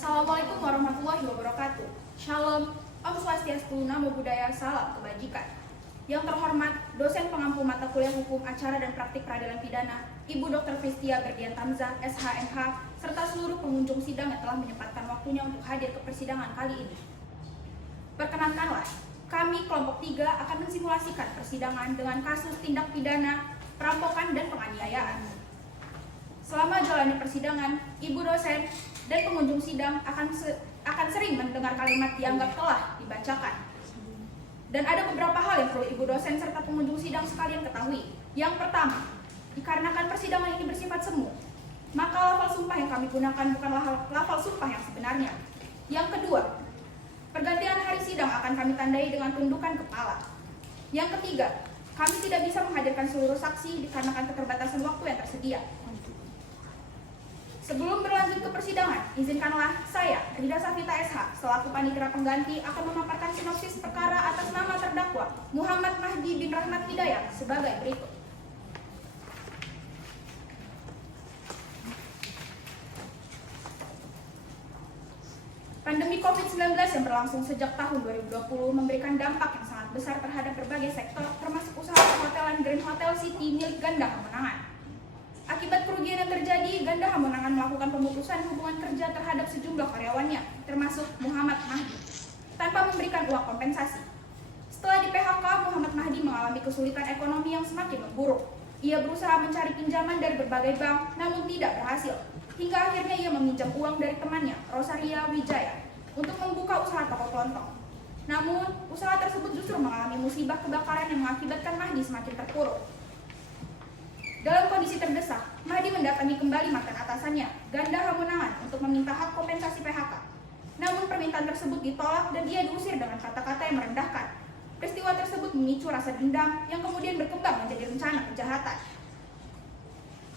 Assalamualaikum warahmatullahi wabarakatuh. Shalom, Om Swastiastu, Namo Buddhaya, salam kebajikan. Yang terhormat, dosen pengampu mata kuliah hukum, acara dan praktik peradilan pidana, Ibu Dr. Pristia Berdian Tamzah, SHMH, serta seluruh pengunjung sidang yang telah menyempatkan waktunya untuk hadir ke persidangan kali ini. Perkenankanlah, kami kelompok 3 akan mensimulasikan persidangan dengan kasus tindak pidana, perampokan, dan penganiayaan. Selama jalannya persidangan, Ibu dosen dan pengunjung sidang akan sering mendengar kalimat dianggap telah dibacakan. Dan ada beberapa hal yang perlu Ibu dosen serta pengunjung sidang sekalian ketahui. Yang pertama, dikarenakan persidangan ini bersifat semu, maka lafal sumpah yang kami gunakan bukanlah lafal sumpah yang sebenarnya. Yang kedua, pergantian hari sidang akan kami tandai dengan tundukan kepala. Yang ketiga, kami tidak bisa menghadirkan seluruh saksi dikarenakan keterbatasan waktu yang tersedia. Sebelum berlanjut ke persidangan, izinkanlah saya, Rida Safita SH, selaku panitera pengganti akan memaparkan sinopsis perkara atas nama terdakwa Muhammad Mahdi bin Rahmat Hidayat sebagai berikut. Pandemi COVID-19 yang berlangsung sejak tahun 2020 memberikan dampak yang sangat besar terhadap berbagai sektor, termasuk usaha perhotelan Grand Hotel City milik Ganda Hamonangan. Akibat kerugian yang terjadi, Ganda Hamonangan melakukan pemutusan hubungan kerja terhadap sejumlah karyawannya, termasuk Muhammad Mahdi, tanpa memberikan uang kompensasi. Setelah di PHK, Muhammad Mahdi mengalami kesulitan ekonomi yang semakin memburuk. Ia berusaha mencari pinjaman dari berbagai bank, namun tidak berhasil. Hingga akhirnya ia meminjam uang dari temannya, Rosaria Wijaya, untuk membuka usaha toko kelontong. Namun, usaha tersebut justru mengalami musibah kebakaran yang mengakibatkan Mahdi semakin terpuruk. Dalam kondisi terdesak, Mahdi mendatangi kembali mantan atasannya, Ganda Hamonangan, untuk meminta hak kompensasi PHK. Namun permintaan tersebut ditolak dan ia diusir dengan kata-kata yang merendahkan. Peristiwa tersebut memicu rasa dendam yang kemudian berkembang menjadi rencana kejahatan.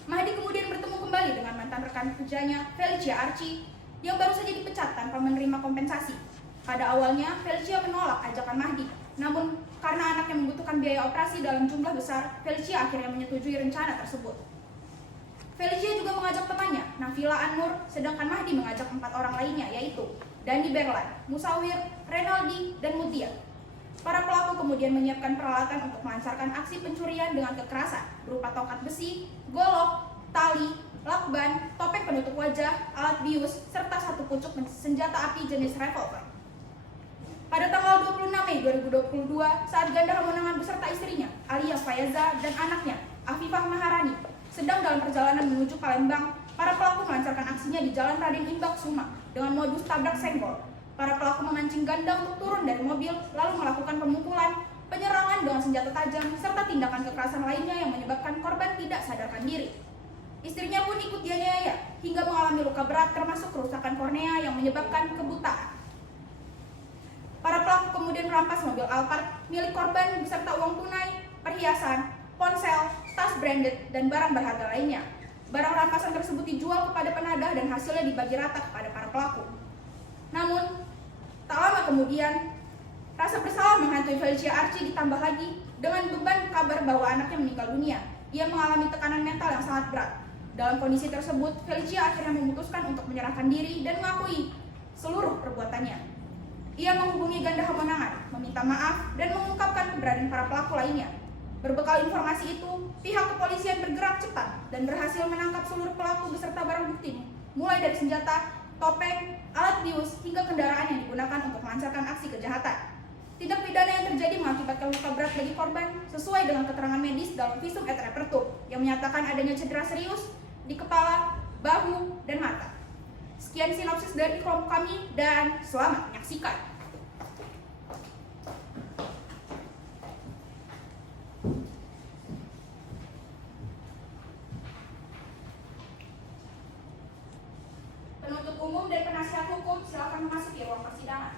Mahdi kemudian bertemu kembali dengan mantan rekan kerjanya, Felicia Archie, yang baru saja dipecat tanpa menerima kompensasi. Pada awalnya, Felicia menolak ajakan Mahdi. Namun, karena anaknya membutuhkan biaya operasi dalam jumlah besar, Felicia akhirnya menyetujui rencana tersebut. Felicia juga mengajak temannya, Nafila Anur, sedangkan Mahdi mengajak 4 orang lainnya, yaitu Dandi Berlan, Musawir, Renaldi, dan Mutia. Para pelaku kemudian menyiapkan peralatan untuk melancarkan aksi pencurian dengan kekerasan, berupa tongkat besi, golok, tali, lakban, topeng penutup wajah, alat bius, serta 1 pucuk senjata api jenis revolver. Pada tanggal 26 Mei 2022, saat Ganda Hamonangan beserta istrinya, Alia Fayaza, dan anaknya, Afifah Maharani, sedang dalam perjalanan menuju Palembang, para pelaku melancarkan aksinya di Jalan Raden Imbak Suma dengan modus tabrak senggol. Para pelaku memancing Ganda untuk turun dari mobil, lalu melakukan pemukulan, penyerangan dengan senjata tajam, serta tindakan kekerasan lainnya yang menyebabkan korban tidak sadarkan diri. Istrinya pun ikut dianiaya hingga mengalami luka berat termasuk kerusakan kornea yang menyebabkan kebutaan. Para pelaku kemudian merampas mobil Alphard milik korban beserta uang tunai, perhiasan, ponsel, tas branded, dan barang berharga lainnya. Barang rampasan tersebut dijual kepada penadah dan hasilnya dibagi rata kepada para pelaku. Namun, tak lama kemudian, rasa bersalah menghantui Felicia Archie ditambah lagi dengan beban kabar bahwa anaknya meninggal dunia. Ia mengalami tekanan mental yang sangat berat. Dalam kondisi tersebut, Felicia akhirnya memutuskan untuk menyerahkan diri dan mengakui seluruh perbuatannya. Ia menghubungi Ganda Hamonangan, meminta maaf, dan mengungkapkan keberadaan para pelaku lainnya. Berbekal informasi itu, pihak kepolisian bergerak cepat dan berhasil menangkap seluruh pelaku beserta barang bukti, mulai dari senjata, topeng, alat bius, hingga kendaraan yang digunakan untuk melancarkan aksi kejahatan. Tindak pidana yang terjadi mengakibatkan luka berat bagi korban sesuai dengan keterangan medis dalam visum et repertum yang menyatakan adanya cedera serius di kepala, bahu, dan mata. Sekian sinopsis dari kelompok kami dan selamat menyaksikan. Penuntut umum dan penasihat hukum silakan memasuki ruang persidangan.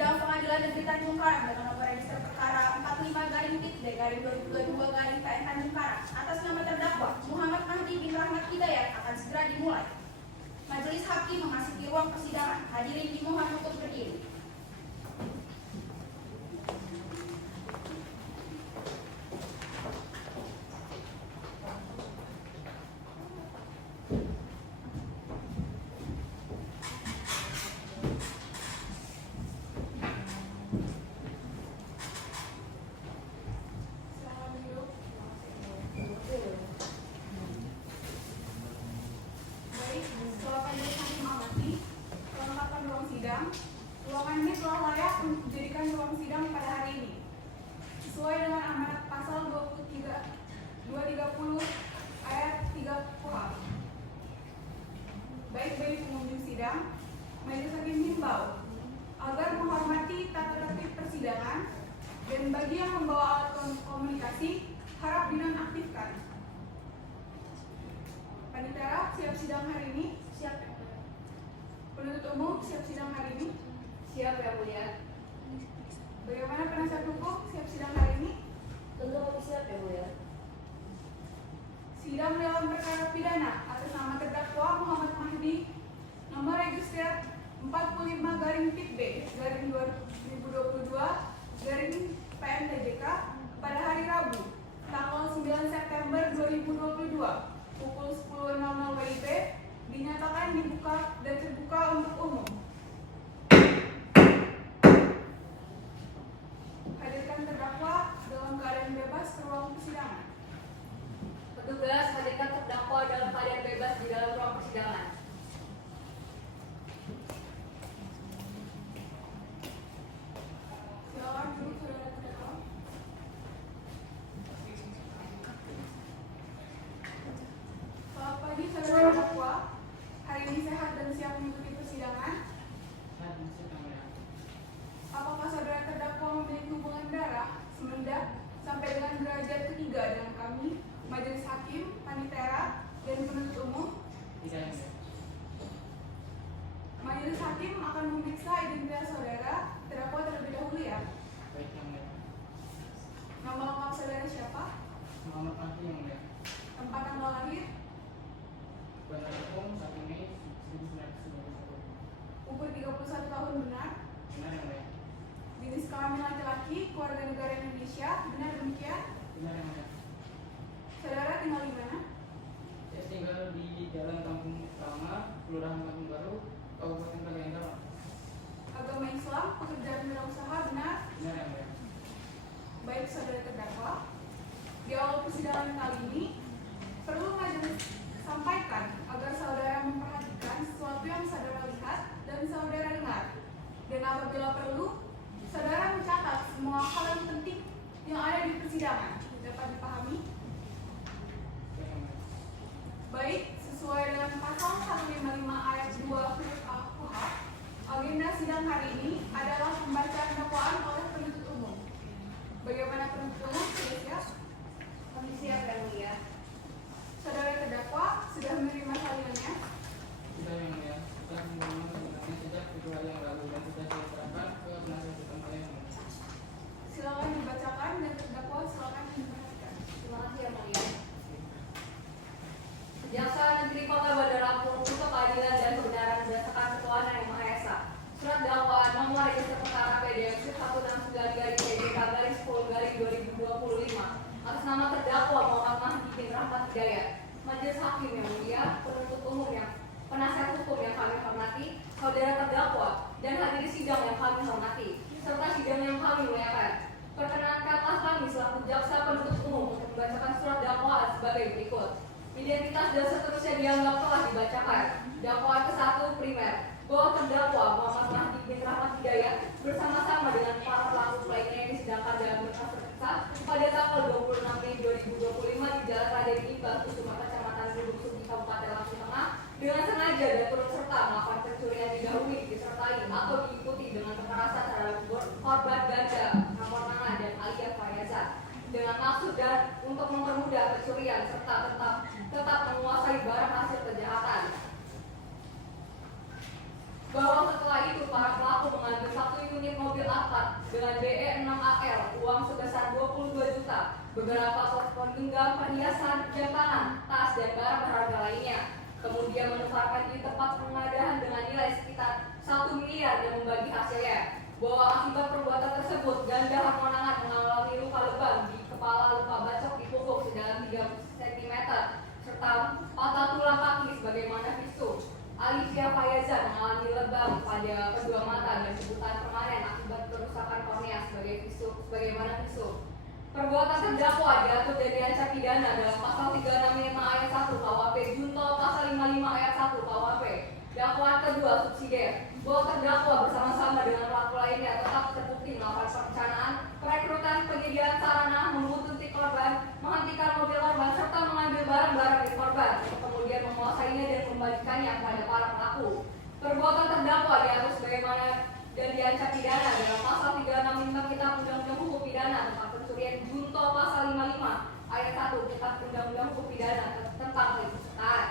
Sidang Pengadilan Negeri Tanjung Karang dengan nomor register perkara 45-P/2022-PN Tanjung Karang atas nama terdakwa Muhammad Mahdi bin Rahmat Hidayat akan segera dimulai. Majelis Hakim memasuki ruang persidangan. Hadirin dimohon untuk berdiri. Ruangan ini telah layak untuk dijadikan ruang sidang pada hari ini sesuai dengan amanat pasal 230 ayat 3 KUHP. Baik bagi pengunjung sidang, majelis hakim himbau agar menghormati tata tertib persidangan dan bagi yang membawa alat komunikasi harap dinonaktifkan. Panitera siap sidang hari ini? Siap. Penuntut umum siap sidang hari ini? Siap ya mulia. Bagaimana penasihat hukum siap sidang hari ini? Tentu kami siap ya mulia. Sidang dalam perkara pidana atas nama terdakwa Muhammad Mahdi nomor register 45-2022-PN-TJK pada hari Rabu tanggal 9 September 2022 pukul 10.00 WIB dinyatakan dibuka dan terbuka untuk umum. Hadirkan terdakwa dalam keadaan bebas ke ruang persidangan. Petugas hadirkan terdakwa dalam keadaan bebas di dalam ruang persidangan. Silakan duduk saudara terdakwa. Selamat pagi saudara terdakwa. Hari ini sehat dan siap mengikuti persidangan. Apakah saudara terdakwa memiliki hubungan darah semenjak sampai dengan derajat ketiga dengan kami, majelis hakim, panitera, dan penuntut umum? Tidak. Majelis hakim akan memeriksa identitas saudara terdakwa terlebih dahulu ya. Baik yang mulia. Nama lengkap saudara siapa? Muhammad Mahdi yang mulia. Tempat tanggal lahir? Bandar Hukum 1 Mei 1991. Umur 31 tahun benar? Benar yang mulia. Jenis kelamin laki-laki, keluarga negara Indonesia, benar demikian? Benar yang mulia. Saudara tinggal di mana? Saya tinggal di Jalan Kampung Lama, Kelurahan Kampung Baru, Kabupaten Kalimantan. Agama Islam, pekerjaan wirausaha, benar? Benar yang mulia. Baik saudara terdakwa, di awal persidangan kali ini perlu majelis sampaikan agar saudara memperhatikan sesuatu yang saudara lihat dan saudara dengar, dan apabila perlu saudara mencatat semua hal yang penting yang ada di persidangan. Dapat dipahami? Baik yang mulia. Baik, sesuai dengan pasal 155 ayat 2 huruf A KUHP, agenda sidang hari ini adalah pembacaan dakwaan oleh penuntut umum. Bagaimana penuntut umum? Sudah siap? Kami siap ya mulia. Saudara terdakwa sudah menerima salinannya? Sudah yang mulia. Sudah menerima sebenarnya sejak 2 hari yang lalu dan sudah saya serahkan ke penasihat hukum kalian yang mulia. Silakan dibacakan dan terdakwa silakan diperhatikan. Terima kasih ya mulia. Jaksa Negeri Kota Bandar Lampung untuk keadilan dan kebenaran berdasarkan ketuhanan yang Maha Esa. Surat dakwaan nomor register perkara PDFC 169-10-10-2025 atas nama terdakwa Muhammad Mahdi bin Rahmat Hidayat. Majelis hakim yang mulia, penuntut umum yang penasihat hukum yang kami hormati, saudara terdakwa, dan hadirin sidang yang kami hormati, serta sidang yang kami muliakan. Perkenankanlah kami selaku jaksa penuntut umum untuk membacakan surat dakwaan sebagai berikut. Identitas dan seterusnya dianggap telah dibacakan. Dakwaan ke-1 primer bahwa terdakwa Muhammad Mahdi bin Rahmat Hidayat bersama-sama dengan para pelaku lainnya yang disidangkan dalam berkas perkara pada tanggal 26 Mei 2025 di Jalan Raden Iqbal, Kusuma, Kecamatan Lubuk Sugi, Kabupaten Lampung Tengah, dengan sengaja dan turut serta melakukan pencurian didahului disertai atau diikuti dengan kekerasan terhadap korban ganda, Ramon Nana dan Alia Fayaza, dengan maksud dan untuk mempermudah pencurian serta tetap menguasai barang hasil kejahatan. Bahwa setelah itu para pelaku mengambil 1 unit mobil dan barang berharga lainnya. Kemudian menukarkan di tempat penggeledahan dengan nilai sekitar 1 miliar dan membagi hasilnya. Bahwa akibat perbuatan tersebut, Ganda Harmonangan mengalami luka lebam di kepala, luka bacok di punggung sedalam 3 cm, serta patah tulang kaki sebagaimana visum. Alicia Fayaza mengalami lebam pada kedua mata dan kebutaan permanen akibat kerusakan kornea sebagaimana visum. Perbuatan terdakwa diatur dan diancam pidana dalam pasal 365 ayat 1 KUHP junto pasal 55 ayat 1 KUHP. Dakwaan kedua subsidiar bahwa terdakwa bersama-sama dengan pelaku lainnya tetap terbukti melakukan perencanaan, perekrutan, penyediaan sarana, membuntuti korban, menghentikan mobil korban serta mengambil barang-barang dari korban, kemudian menguasainya dan membagikannya kepada para pelaku. Perbuatan terdakwa diatur sebagaimana dan diancam pidana dalam pasal 365 Kitab Undang-Undang Hukum Pidana tentang pencurian junto pasal 55 ayat 1 Kitab Undang-Undang Hukum Pidana tentang penistaan.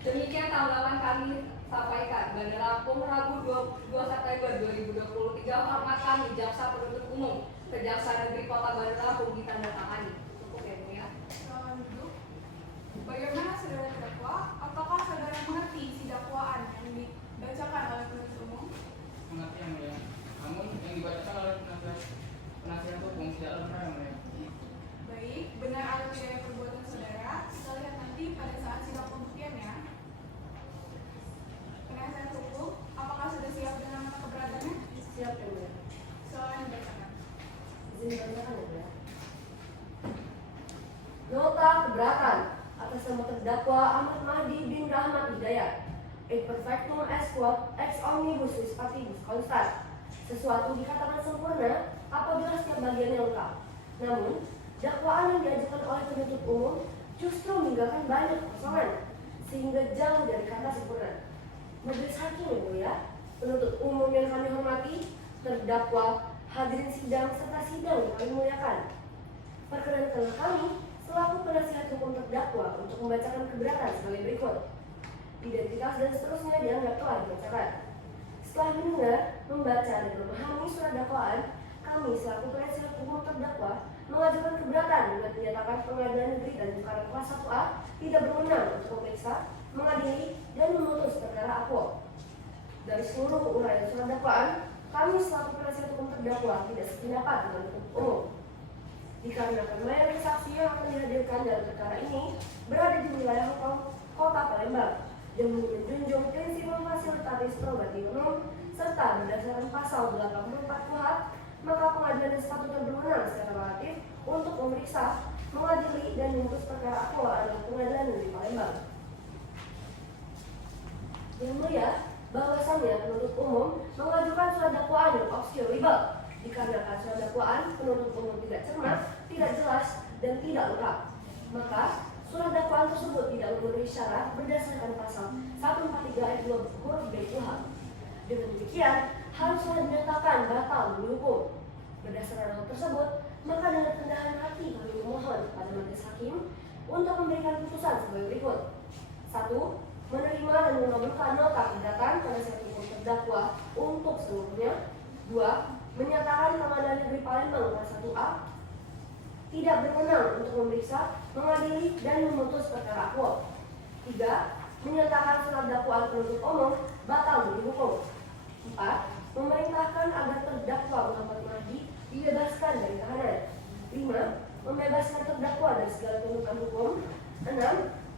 Demikian tanggapan kami sampaikan. Bandar Lampung, Rabu 22 September 2023. Hormat kami Jaksa Penuntut Umum Kejaksaan Negeri Kota Bandar Lampung ditandatangani. Cukup ya, Bu ya. Silakan duduk. Bagaimana saudara terdakwa? Apakah saudara mengerti isi dakwaan yang dibacakan oleh penuntut umum? Mengerti yang mulia. Namun yang dibacakan oleh penasihat hukum tidak benar yang mulia. Baik, benar atau tidaknya perbuatan saudara? Kita lihat nanti pada saat sidang pembuktian ya. Penasihat hukum, apakah sudah siap dengan nota keberatannya? Siap ya, Bu. Silakan dibacakan. Izin bacakan ya, Bu. Nota keberatan atas nama terdakwa Ahmad Mahdi bin Rahmat Hidayat, et perfectum est quod ex omnibus vis patibus constat. Sesuatu dikatakan sempurna apabila setiap bagiannya lengkap. Namun, dakwaan yang diajukan oleh penuntut umum justru meninggalkan banyak kekosongan sehingga jauh dari kata sempurna. Majelis hakim yang mulia, penuntut umum yang kami hormati, terdakwa, hadirin sidang serta sidang yang kami muliakan. Perkenankanlah kami selaku penasihat hukum terdakwa untuk membacakan keberatan sebagai berikut. Identitas dan seterusnya dianggap telah dibacakan. Setelah mendengar, membaca dan memahami surat dakwaan, kami selaku penasihat hukum terdakwa mengajukan keberatan dengan menyatakan Pengadilan Negeri Tanjung Karang kelas 1A tidak berwenang untuk memeriksa, mengadili, dan memutus perkara akuo. Dari seluruh uraian surat dakwaan, kami selaku penasihat hukum terdakwa tidak sependapat dengan penuntut umum. Dikarenakan mayoritas saksi yang akan dihadirkan dalam perkara ini berada di wilayah hukum Kota Palembang dan menjunjung prinsip fasilitatis probatif umum serta berdasarkan pasal 84 KUHP, maka pengadilan sepatutnya berwenang secara relatif untuk memeriksa, mengadili, dan memutus perkara akuo adalah Pengadilan Negeri Palembang. Yang mulia, bahwasannya penuntut umum mengajukan surat dakwaan yang obscurable dikarenakan surat dakwaan penuntut umum tidak cermat, tidak jelas, dan tidak lengkap. Maka surat dakwaan tersebut tidak memenuhi syarat berdasarkan pasal 143 ayat 2 huruf B KUHP. Dengan demikian, haruslah dinyatakan batal demi hukum. Berdasarkan hal tersebut, maka dengan rendahan hati kami memohon kepada majelis hakim untuk memberikan putusan sebagai berikut. 1. Menerima dan mengabulkan nota keberatan penasihat hukum terdakwa untuk seluruhnya. 2. Menyatakan Pengadilan Negeri Palembang kelas 1A tidak berwenang untuk memeriksa, mengadili, dan memutus perkara akuo. 3. Menyatakan surat dakwaan penuntut umum batal demi hukum. 4. Memerintahkan agar terdakwa Muhammad Mahdi dibebaskan dari tahanan. 5. Membebaskan terdakwa dari segala tuntutan hukum. 6.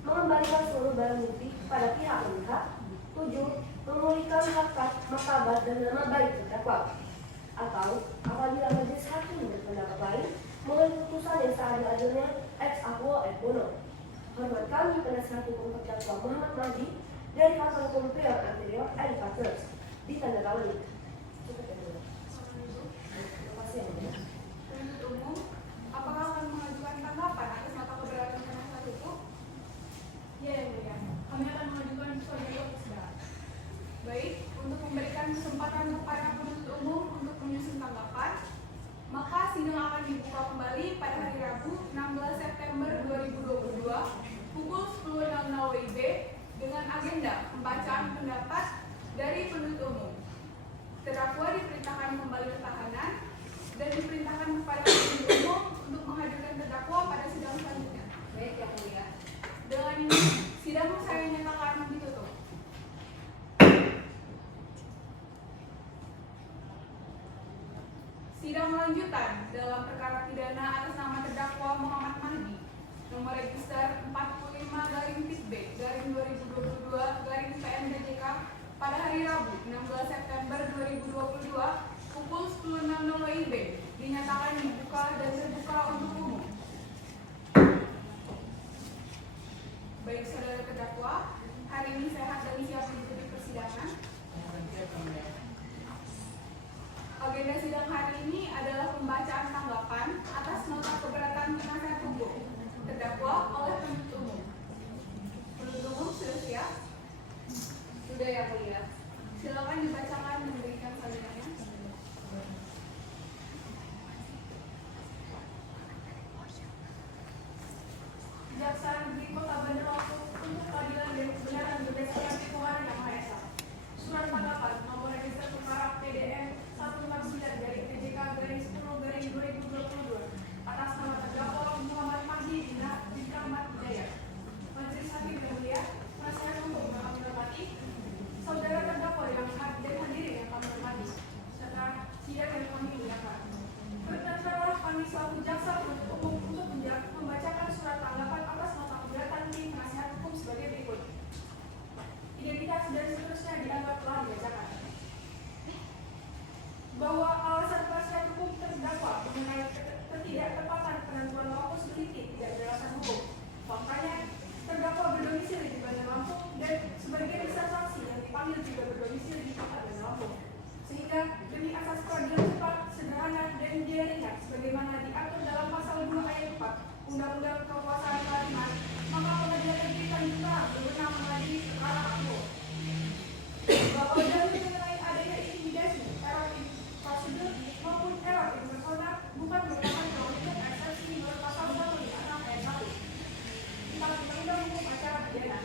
Mengembalikan seluruh barang bukti kepada pihak berhak. 7. Memulihkan harkat, martabat, dan nama baik terdakwa. Atau apabila majelis hakim berpendapat lain, mengambil putusan yang seadil-adilnya ex aquo et bono. Hormat kami penasihat hukum terdakwa Muhammad Mahdi dari kantor hukum Prior Anterior and Partners ditandatangani. Cukup ya, Bu. Terima kasih ya, Bu. Penuntut umum, apakah akan mengajukan tanggapan atas nota keberatan penasihat hukum? Ya, yang mulia. Kami akan mengajukan sebagai saudara. Baik, untuk memberikan kesempatan kepada penuntut umum untuk menyusun tanggapan, maka sidang akan dibuka kembali pada hari Rabu 16 September 2022 pukul 10.00 WIB dengan agenda pembacaan pendapat dari penuntut umum. Terdakwa diperintahkan kembali ke tahanan dan diperintahkan kepada penuntut umum untuk menghadirkan terdakwa pada sidang selanjutnya. Baik, yang mulia. Dengan ini sidang saya nyatakan ditutup. Sidang lanjutan dalam perkara pidana atas nama terdakwa Muhammad Mahdi nomor register 45-PIB-2022-PNDJK pada hari Rabu 16 September 2022 pukul 10.00 WIB dinyatakan dibuka dan terbuka untuk umum. Baik saudara terdakwa, hari ini sehat dan siap mengikuti persidangan. Agenda sidang hari ini adalah pembacaan tanggapan atas nota keberatan penasihat hukum terdakwa oleh penuntut umum. Penuntut umum sudah siap? Sudah ya mulia. Silakan dibacakan dan berikan salinannya. Jaksa Negeri Kota Bandar Lampung untuk keadilan dan kebenaran berdasarkan Tuhan Yang Maha Esa. Surat tanggapan nomor register perkara PDN 149-TJK-10-2022 atas nama terdakwa Muhammad Mahdi bin Ahmad Hidayat. Majelis Hakim yang mulia, penasihat hukum yang kami hormati, saudara terdakwa yang hadir yang kami hormati, serta sidang yang kami muliakan. Berkenanlah kami selaku jaksa penuntut umum untuk membacakan surat tanggapan atas nota keberatan tim penasihat hukum sebagai berikut. Identitas dan seterusnya dianggap telah dibacakan. Bahwa alasan penasihat hukum terdakwa mengenai ketidaktepatan penentuan lokus delikti tidak beralasan hukum. Faktanya, terdakwa berdomisili di Bandar Lampung dan sebagian besar saksi yang dipanggil juga berdomisili di Kota Bandar Lampung. Sehingga demi asas peradilan cepat, sederhana, dan biaya ringan sebagaimana diatur dalam pasal 2 ayat 4 Undang-Undang Kekuasaan Kehakiman, maka Pengadilan Negeri Tanjung Karang berwenang mengadili perkara aku. Bahwa dalil mengenai adanya intimidasi, error in prosedur maupun error in persona bukan merupakan kewajiban eksepsi menurut pasal 156 ayat 1 Kitab Undang-Undang Hukum Acara Pidana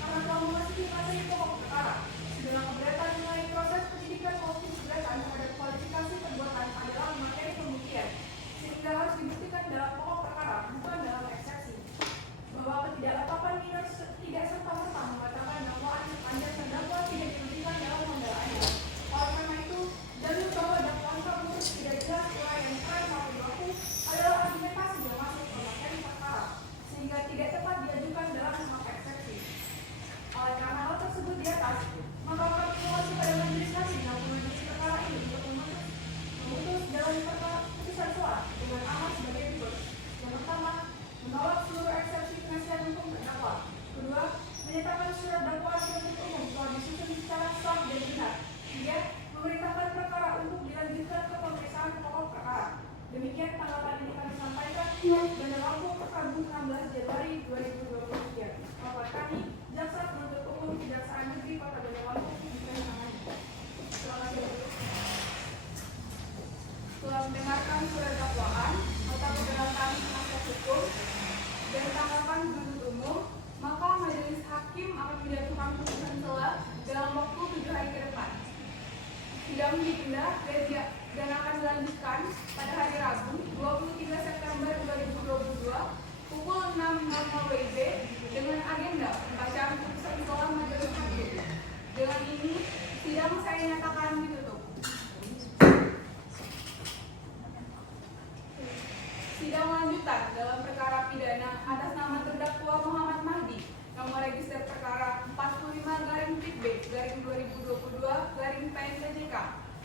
karena telah memasuki materi pokok perkara. Segala keberatan mengenai proses penyidikan maupun keberatan terhadap kualifikasi perbuatan adalah materi pembuktian, sehingga harus dibuktikan dalam pokok perkara, bukan dalam eksepsi. Bahwa ketidaklengkapan minor tidak serta-merta membatalkan dakwaan sepanjang terdakwa tidak dibuktikan dalam pembelaannya. Oleh karena itu, dalil bahwa dakwaan kabur tidak jelas uraian keren maupun baku adalah argumentasi yang masuk ke materi perkara, sehingga tidak tepat diajukan dalam hak eksepsi. Oleh karena hal tersebut di atas, maka kami mohon kepada majelis hakim yang mengadili perkara ini untuk memutus dalam perkara putusan selah dengan amat sebagai berikut. Yang pertama, menolak seluruh eksepsi penasihat hukum terdakwa. Kedua, menyatakan surat dakwaan penuntut umum telah disusun secara sah dan benar. Tiga, memerintahkan perkara untuk dilanjutkan ke pemeriksaan pokok perkara. Demikian tanggapan ini kami sampaikan Bandar Lampung Rabu 16 Januari 2023. Rapat kami, Jaksa Penuntut Umum Kejaksaan Negeri Kota Bandar Lampung ditandatangani. Terima kasih. Setelah mendengarkan surat dakwaan, nota keberatan penasihat hukum, dan tanggapan penuntut umum, maka majelis hakim akan menjatuhkan putusan selah dalam waktu 7 hari ke depan. Sidang ditunda dan akan dilanjutkan pada hari Rabu 23 September 2022 pukul 6.00 WIB dengan agenda pembacaan putusan selah majelis hakim. Dengan ini, sidang saya nyatakan ditutup. Sidang lanjutan dalam perkara pidana atas nama terdakwa Muhammad Mahdi nomor register perkara 45-PIB-2022-PNDJK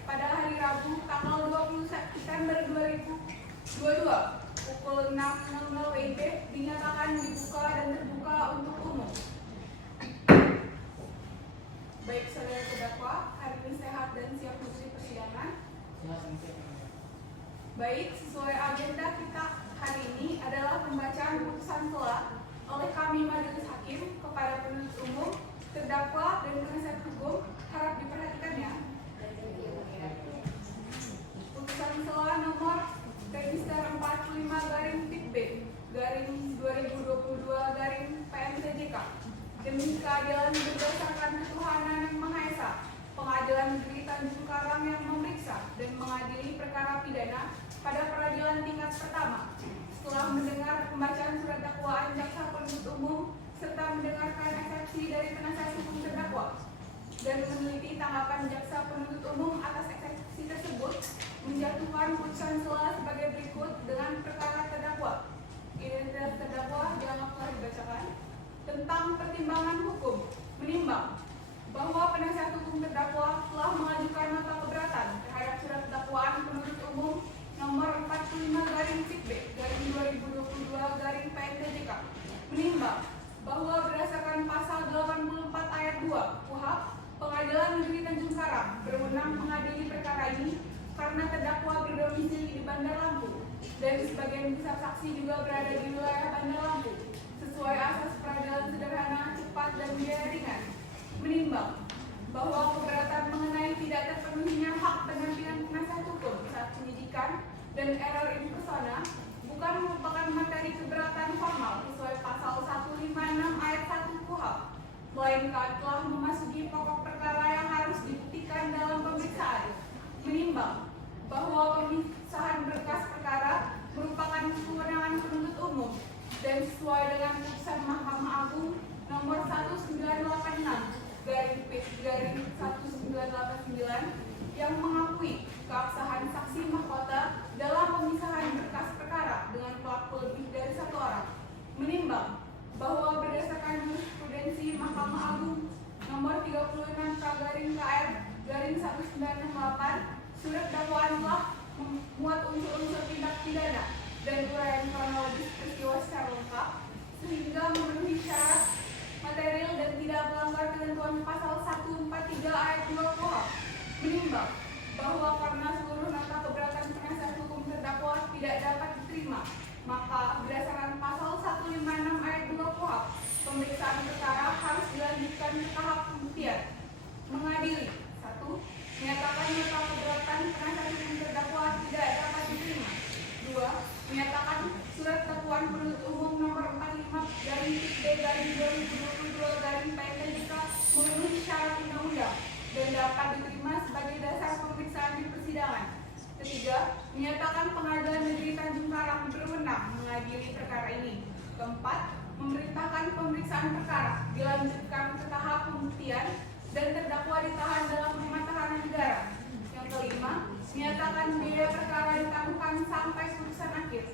pada hari Rabu tanggal 20 September 2022 pukul 6.00 WIB dinyatakan dibuka dan terbuka untuk umum. Baik saudara terdakwa, hari ini sehat dan siap mengikuti persidangan. Baik, sesuai agenda kita hari ini adalah pembacaan putusan selah oleh kami majelis hakim kepada penuntut umum, terdakwa dan penasihat hukum. Harap diperhatikan ya. Putusan selah nomor register 45-PIB-2022-PNDJK demi keadilan berdasarkan ketuhanan yang Maha Esa. Pengadilan Negeri Tanjung Karang yang memeriksa dan mengadili perkara pidana pada peradilan tingkat pertama. Setelah mendengar pembacaan surat dakwaan jaksa penuntut umum serta mendengarkan eksepsi dari penasihat hukum terdakwa dan meneliti tanggapan jaksa penuntut umum atas eksepsi tersebut, menjatuhkan putusan sela sebagai berikut dengan perkara terdakwa. Identitas terdakwa dianggap telah dibacakan. Tentang pertimbangan hukum, menimbang bahwa penasihat hukum terdakwa telah mengajukan nota keberatan terhadap surat dakwaan penuntut umum nomor 45/B/2022/PNTJK. Menimbang bahwa berdasarkan pasal 84 ayat 2 KUHP, Pengadilan Negeri Tanjung Karang berwenang mengadili perkara ini karena terdakwa berdomisili di Bandar Lampung dan sebagian besar saksi juga berada di wilayah Bandar Lampung sesuai asas peradilan sederhana, cepat, dan biaya ringan. Menimbang bahwa keberatan mengenai tidak terpenuhinya hak pendampingan penasihat hukum saat penyidikan dan error in persona bukan merupakan materi keberatan formal sesuai pasal 156 ayat 1 KUHP, melainkan telah memasuki pokok perkara yang harus dibuktikan dalam pemeriksaan. Menimbang bahwa pemisahan berkas perkara merupakan kewenangan penuntut umum dan sesuai dengan putusan Mahkamah Agung nomor 1986/1989 yang mengakui keabsahan saksi mahkota dalam pemisahan berkas perkara dengan pelaku lebih dari satu orang. Menimbang bahwa berdasarkan jurisprudensi Mahkamah Agung nomor 36/KR/1968, surat dakwaan telah memuat unsur-unsur tindak pidana dan uraian kronologis peristiwa secara lengkap sehingga memenuhi syarat material dan tidak melanggar ketentuan pasal 143 ayat 2 KUHP. Menimbang bahwa karena seluruh nota keberatan penasihat hukum terdakwa tidak dapat diterima, maka berdasarkan pasal 156 ayat 2 KUHP, pemeriksaan perkara harus dilanjutkan ke tahap pembuktian. Mengadili 1. Menyatakan nota keberatan penasihat hukum terdakwa tidak dapat diterima. 2. Menyatakan surat dakwaan penuntut umum nomor 45/B/2022/PNTJK memenuhi syarat undang-undang dan dapat diterima sebagai dasar pemeriksaan di persidangan. 3. Menyatakan Pengadilan Negeri Tanjung Karang berwenang mengadili perkara ini. 4. Memerintahkan pemeriksaan perkara dilanjutkan ke tahap pembuktian dan terdakwa ditahan dalam rumah tahanan negara. Yang kelima, menyatakan biaya perkara ditangguhkan sampai putusan akhir.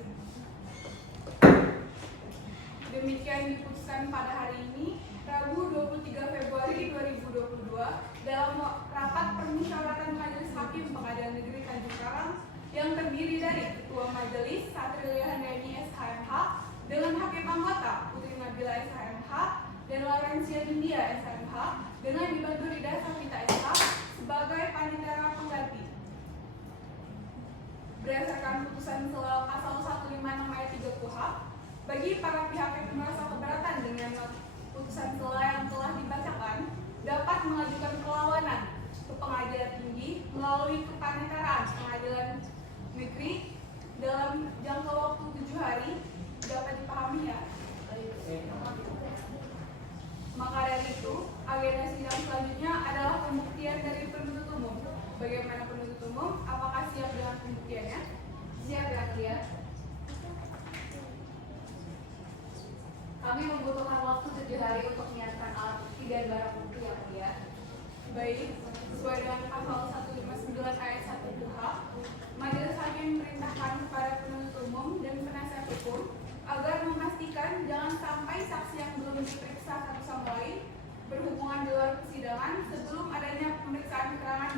Demikian diputuskan pada hari ini, Rabu 23 Februari 2022, dalam rapat permusyawaratan Majelis Hakim Pengadilan Negeri Tanjung Karang yang terdiri dari Ketua Majelis Satrio Handayani SHMH dengan Hakim Anggota Putri Nabila SHMH dan Laurencia India SHMH dengan dibantu Rida Safita SH sebagai panitera pengganti. Berdasarkan putusan sela pasal 156 ayat 3 KUHP, bagi para pihak yang merasa keberatan dengan putusan sela yang telah dibacakan, dapat mengajukan perlawanan ke Pengadilan Tinggi melalui kepaniteraan Pengadilan Negeri dalam jangka waktu 7 hari. Dapat dipahami ya? Maka dari itu, agenda sidang selanjutnya adalah pembuktian dari penuntut umum. Bagaimana penuntut umum? Apakah siap dengan pembuktiannya? Siap ya, Kia. Kami membutuhkan waktu 7 hari untuk menyiapkan alat bukti dan barang bukti yang mulia. Baik, sesuai dengan pasal 159 ayat 1 KUHP, Majelis Hakim memerintahkan kepada penuntut umum dan penasihat hukum agar memastikan jangan sampai saksi yang belum diperiksa satu sama lain berhubungan di luar persidangan sebelum adanya pemeriksaan keterangan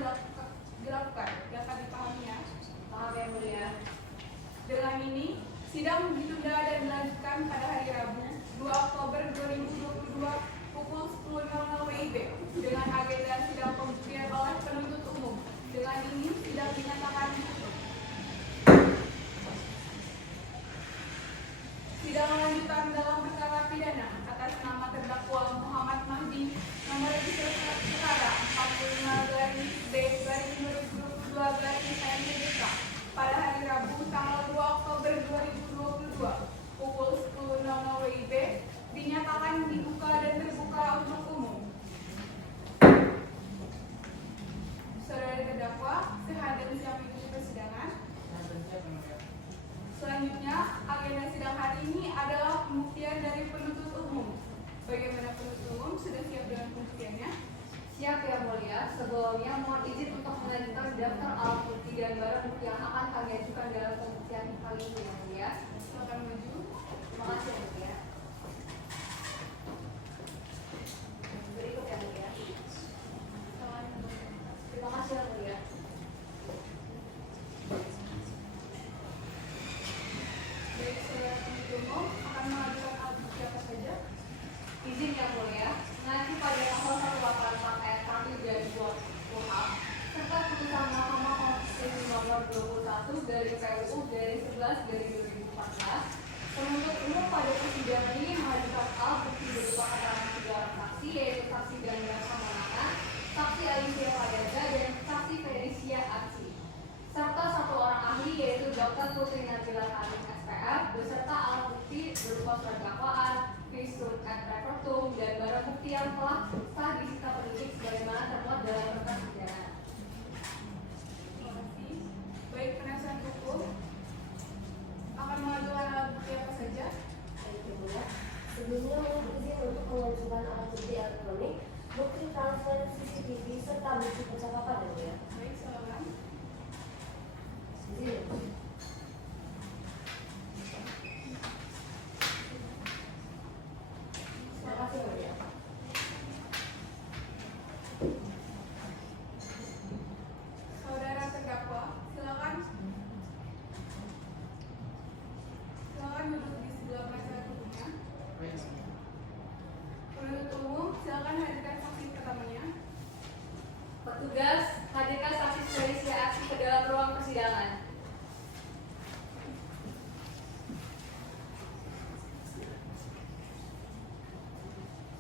dilakukan. Dapat dipahami ya? Paham yang mulia. Dengan ini, sidang ditunda dan dilanjutkan pada hari Rabu 2 Oktober 2022 pukul 10.00 WIB dengan agenda sidang pembuktian oleh penuntut umum. Dengan ini, sidang dinyatakan tutup. Sidang lanjutan dalam perkara pidana atas nama terdakwa Muhammad Mahdi nomor registrasi perkara 45/B/2022/PNTJK pada hari Rabu tanggal 2 Oktober 2022 pukul 10.00 WIB dinyatakan dibuka dan terbuka untuk umum. Saudara terdakwa, sehat dan siap mengikuti persidangan. Selanjutnya, agenda sidang hari ini adalah pembuktian dari penuntut umum. Siap ya mulia. Sebelumnya mohon izin untuk mengajukan daftar alat bukti dan barang bukti yang akan kami ajukan dalam pembuktian kali ini ya mulia. Silakan maju. Terima kasih ya mulia. Berikut ya mulia. Silakan maju. Terima kasih ya mulia. Baik, saudara penuntut umum akan mengajukan alat bukti apa saja? Izin ya mulia. Mengacu pada pasal 184 ayat 1 dan 2 KUHP serta putusan Mahkamah Konstitusi nomor 21 dari PUU dari 11 dari 2014, penuntut umum pada persidangan ini mengajukan alat bukti berupa keterangan tiga orang saksi, yaitu saksi Ganda Kemenangan, saksi Alicia Fayaza, dan saksi Felicia Aksi, serta satu orang ahli yaitu Dr. Putri Nabila Karim SPR, beserta alat bukti berupa surat dakwaan, visum et repertum, dan barang bukti yang telah sah disita penyidik sebagaimana termuat dalam berkas persidangan. Terima kasih. Baik, penasihat hukum akan mengajukan alat bukti apa saja? Baik, ya mulia. Sebelumnya mohon izin untuk mengajukan alat bukti elektronik, bukti transfer CCTV serta bukti percakapan ya mulia. Baik, silakan. Izin ya mulia. Terima kasih ya mulia. Saudara terdakwa, silakan. Silakan duduk di sebelah penasihat hukumnya. Baik. Penuntut umum, silakan hadirkan saksi pertamanya. Petugas, hadirkan saksi Felicia Aksi ke dalam ruang persidangan.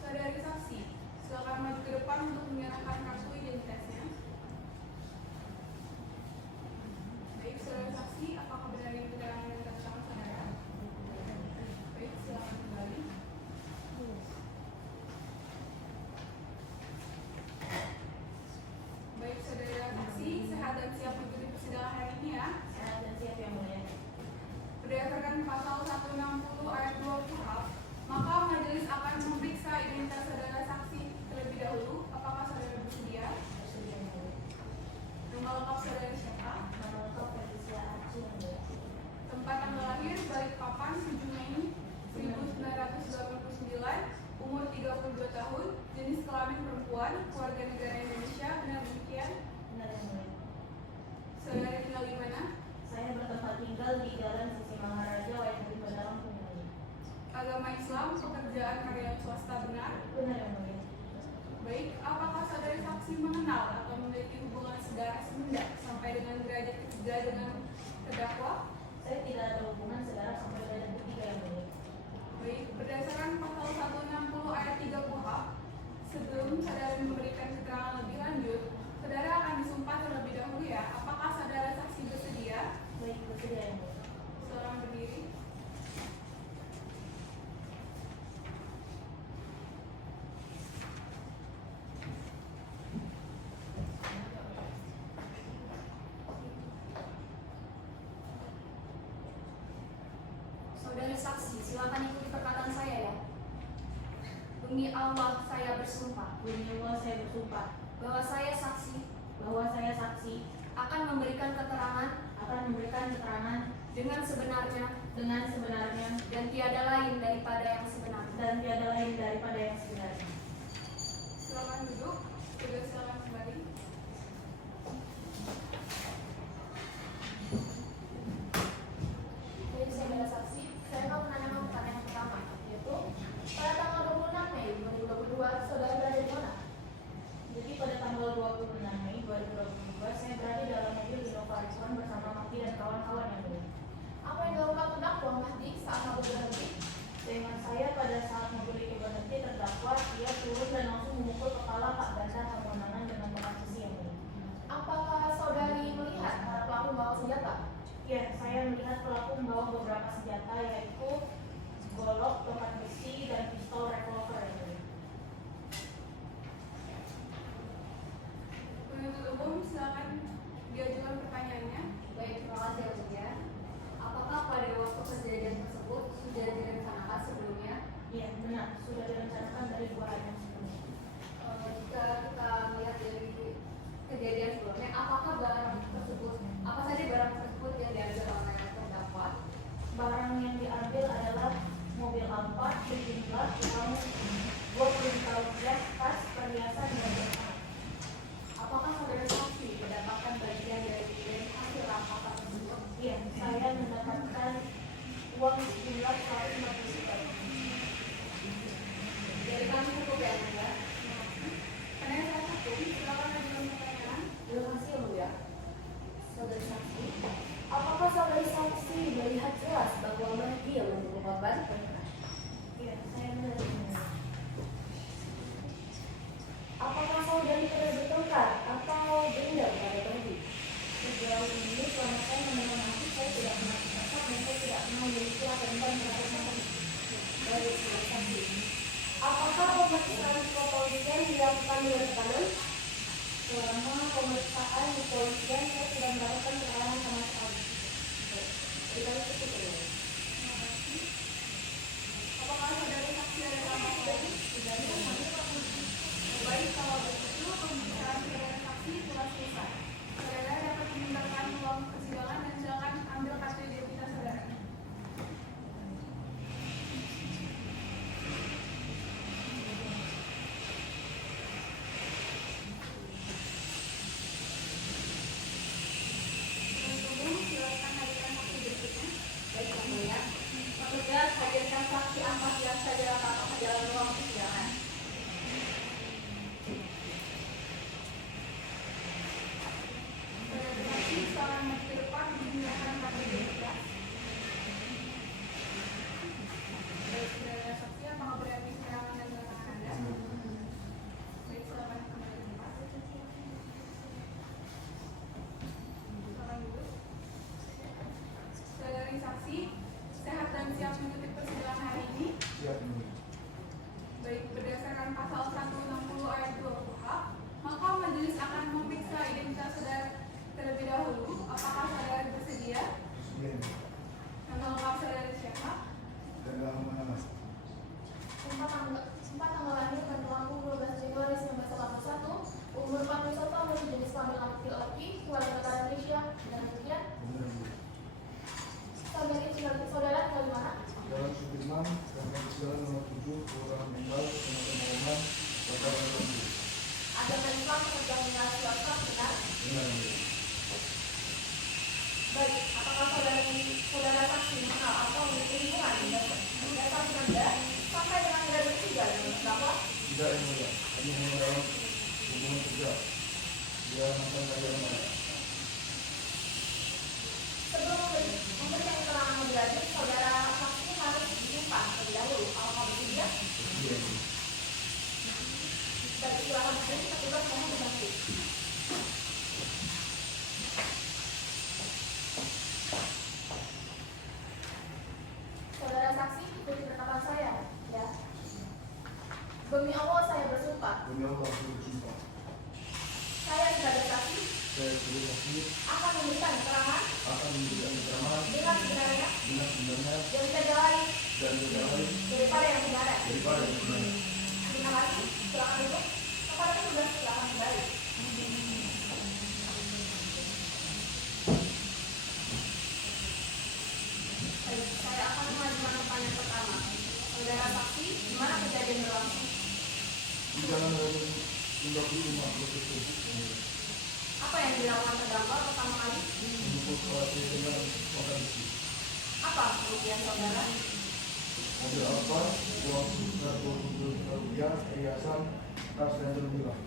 Saudari saksi, silakan maju ke depan untuk menyerahkan kartu identitasnya. Baik, saudara saksi, apakah benar ini keterangan yang tentang saudara? Baik, silakan kembali. Baik, saudara saksi, sehat dan siap mengikuti persidangan hari ini ya. Sehat dan siap ya mulia. Berdasarkan pasal 160 ayat 2 KUHP, maka majelis akan memeriksa identitas saudara saksi terlebih dahulu. Apakah saudara bersedia? Bersedia ya mulia. Nama lengkap saudara siapa? Nama lengkap Felicia Aci ya mulia. Tempat tanggal lahir Balikpapan 7 Mei 1989, umur 32 tahun, jenis kelamin perempuan, warga negara Indonesia. Benar demikian? Benar ya mulia. Saudara tinggal di mana? Saya bertempat tinggal di Jalan Sisi Maharaja, Wayang Badarang, Kuningan. Agama Islam, pekerjaan karyawan swasta. Benar? Benar ya mulia. Baik, apakah saudara saksi mengenal atau memiliki hubungan saudara semenjak sampai dengan derajat ketiga dengan terdakwa? Saya tidak ada hubungan saudara sampai derajat ketiga ya mulia. Baik, berdasarkan pasal 160 ayat 3 KUHP, sebelum saudara memberikan keterangan lebih lanjut, saudara akan disumpah terlebih dahulu ya. Apakah saudara saksi bersedia? Baik, bersedia ya mulia. Silakan berdiri. Saudari saksi, silakan ikuti perkataan saya ya. Demi Allah, saya bersumpah Demi Allah saya bersumpah bahwa saya saksi bahwa saya saksi akan memberikan keterangan akan memberikan keterangan dengan sebenarnya dengan sebenarnya dan tiada lain daripada yang sebenarnya. dan tiada lain daripada yang sebenarnya. Silakan duduk. Sudah, silakan kembali. Baik, saudara saksi, saya mau menanyakan pertanyaan yang pertama, yaitu pada tanggal 26 Mei 2022, saudara berada di mana? Jadi pada tanggal 26 Mei 2022 saya berada dalam mobil Innova Rizwan bersama Mahdi dan kawan-kawan yang mulia. Apa yang dilakukan terdakwa Mahdi saat mobil berhenti? Seingat saya pada saat mobil itu berhenti terdakwa dia turun dan langsung memukul kepala Pak Ganda Kemenangan dengan tongkat besi yang mulia. Apakah saudari melihat para pelaku membawa senjata? Ya, saya melihat pelaku membawa beberapa senjata yaitu golok, tongkat besi, dan pistol revolver yang mulia. Penuntut umum, silakan diajukan pertanyaannya. Baik, terima kasih ya mulia. Apakah pada waktu kejadian tersebut sudah direncanakan sebelumnya? Iya, benar. Sudah direncanakan dari 2 hari yang sebelumnya. Jika kita saudari pernah bertengkar atau dendam pada Bagi? Sejauh ini selama saya mendengar nasib, saya tidak pernah bertengkar dan saya tidak pernah memiliki latar belakang terhadap Bagi. Dari saksi. Apakah pemeriksaan kepolisian dilakukan dengan tekanan? Selama pemeriksaan di kepolisian saya tidak mendapatkan tekanan sama sekali. Berikan cukup ya. Apakah saudara saksi ada tambahan lagi? Tidak. Baik, kalau begitu pembicaraan saudara saksi telah selesai. Saudara dapat meninggalkan ruang persidangan dan silakan ambil kartu identitas saudara. Penuntut umum, silakan hadirkan saksi berikutnya. Baik, Yang Mulia. Petugas hadirkan saksi ampas yang saudara Bapak ke dalam ruang persidangan. Saudara saksi, salam maju ke depan digunakan kartu identitas. Baik, saudara saksi, apakah berani keterangan dan keterangan Anda? Baik, silakan kembali ke tempat. Silakan duduk. Saudari saksi, sehat dan siap mengikuti persidangan hari ini? Siap, Mulia. Baik, berdasarkan pasal 160 ayat 2 KUHP, maka majelis akan memeriksa identitas saudara terlebih dahulu. Apakah saudara bersedia? Presiden Nama lengkap saudara siapa? dan dalam mana? Sumpah tanggal lahir dan berlaku 12 Januari 1981, umur 41 tahun, jenis kelamin laki-laki, keluarga negara Indonesia, dan demikian. Benar, Mulia. Saudara tinggal di mana? Jalan Sudirman, Kampung Jalan nomor 7, Kelurahan Mengkal, Kecamatan Maungan, Kota Bandung. Agama Islam serta minoritas Islam, benar? Benar, Mulia. Baik, apakah saudara saksi mengenal atau memiliki hubungan dengan dasar Anda sampai dengan saudara bertiga dengan terdakwa? Tidak, yang Mulia. Kami hanya dalam hubungan kerja. Dia mantan karyawan saya. Sebelum memberikan keterangan lebih lanjut, saudara saksi harus disumpah terlebih dahulu. Apakah begitu ya? Iya, Mulia. Baik, silakan berdiri, petugas mohon dibantu. Saudara saksi, ikuti penetapan saya, ya. Demi Allah saya bersumpah, Demi Allah, saya bersumpah. saya sebagai saksi Saya sebagai saksi akan memberikan keterangan akan memberikan keterangan dengan sebenarnya dengan sebenarnya dan tidak lain dan tidak lain daripada yang sebenarnya. daripada yang sebenarnya. Terima kasih, silakan duduk. Kepada petugas silakan kembali. Baik, saya akan mengajukan pertanyaan pertama. Saudara saksi, di mana kejadian berlangsung? Di Jalan Raya 55 Bukit Apa yang dilakukan terdakwa pertama kali? Menjemput khawatir dengan makan isi. Apa kerugian saudara? Mobil apa, uang sebesar 20 juta rupiah, perhiasan, tas dan cemilan.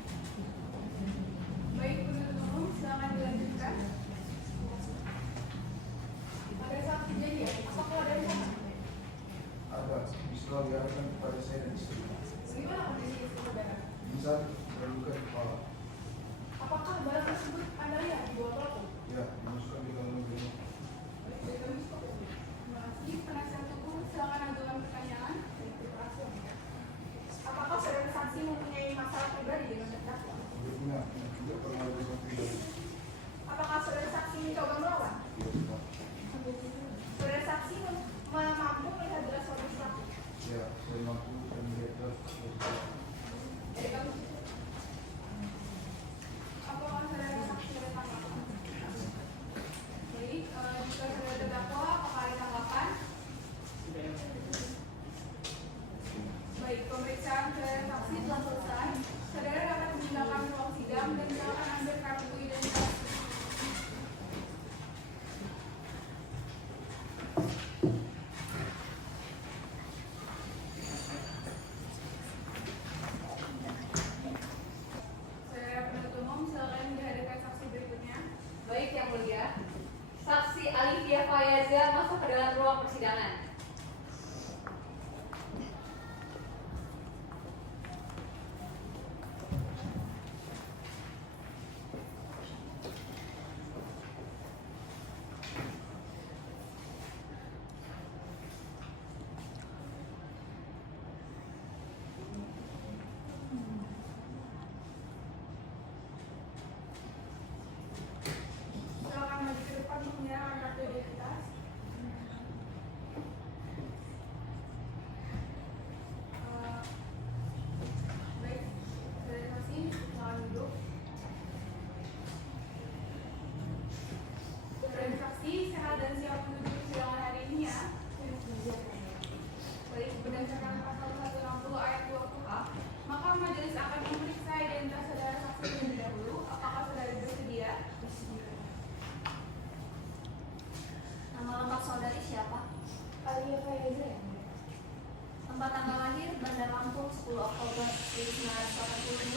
Baik, penuntut umum, silakan dilanjutkan. Pada saat kejadian, apakah ada di sana? Ada, bisa diarahkan kepada saya dan istri. Bagaimana kondisi istri saudara? Bisa terluka di kepala. Apakah barang tersebut Anda lihat di bawah pelaku? Ya, dimasukkan di dalam mobil. Baik, dari kami cukup. Terima kasih. Penasihat hukum, silakan ajukan pertanyaan. Apakah saudara saksi mempunyai masalah pribadi dengan terdakwa? Berguna, tidak pernah ada sesuatu dari. Apakah saudara saksi mencoba melawan? Ya, tidak. Saudara saksi mampu melihat jelas suatu pelaku? Ya, saya mampu dan melihat jelas. Dari kami cukup. Apakah saudara saksi ada tanggapan? Baik, jika saudara terdakwa, apakah ada tanggapan? Baik, pemeriksaan saudara saksi telah selesai. Saudara dapat meninggalkan ruang sidang dan silakan ambil terlebih dahulu. Apakah saudari bersedia? Nama lengkap saudari siapa? Alia Faiza yang mulia. Tempat tanggal lahir Bandar Lampung 10 Oktober 1982,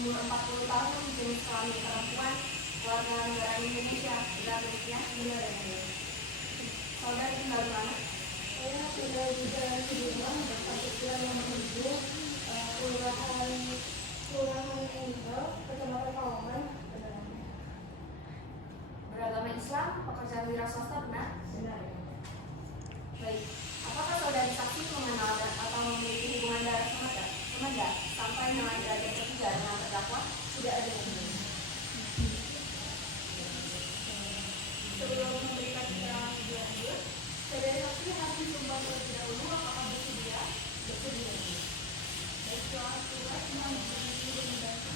umur 40 tahun, jenis kelamin perempuan, warga negara Indonesia. Benar demikian? Benar yang mulia. Saudari tinggal di mana? Saya tinggal di Jalan Sudirman, Jalan nomor 7, Kelurahan Engkel, Kecamatan Kawangan, benar yang mulia. Beragama Islam, pekerjaan wira swasta, benar? Benar yang mulia. Baik. Apakah saudari saksi mengenal dan atau memiliki hubungan darah Semeda sampai dengan derajat ketiga dengan terdakwa? Tidak ada yang mulia. Sebelum memberikan keterangan lebih lanjut, saudari saksi harus disumpah terlebih dahulu. Apakah bersedia? Bersedia. Baik, silakan tugas mengambil dokumentasi.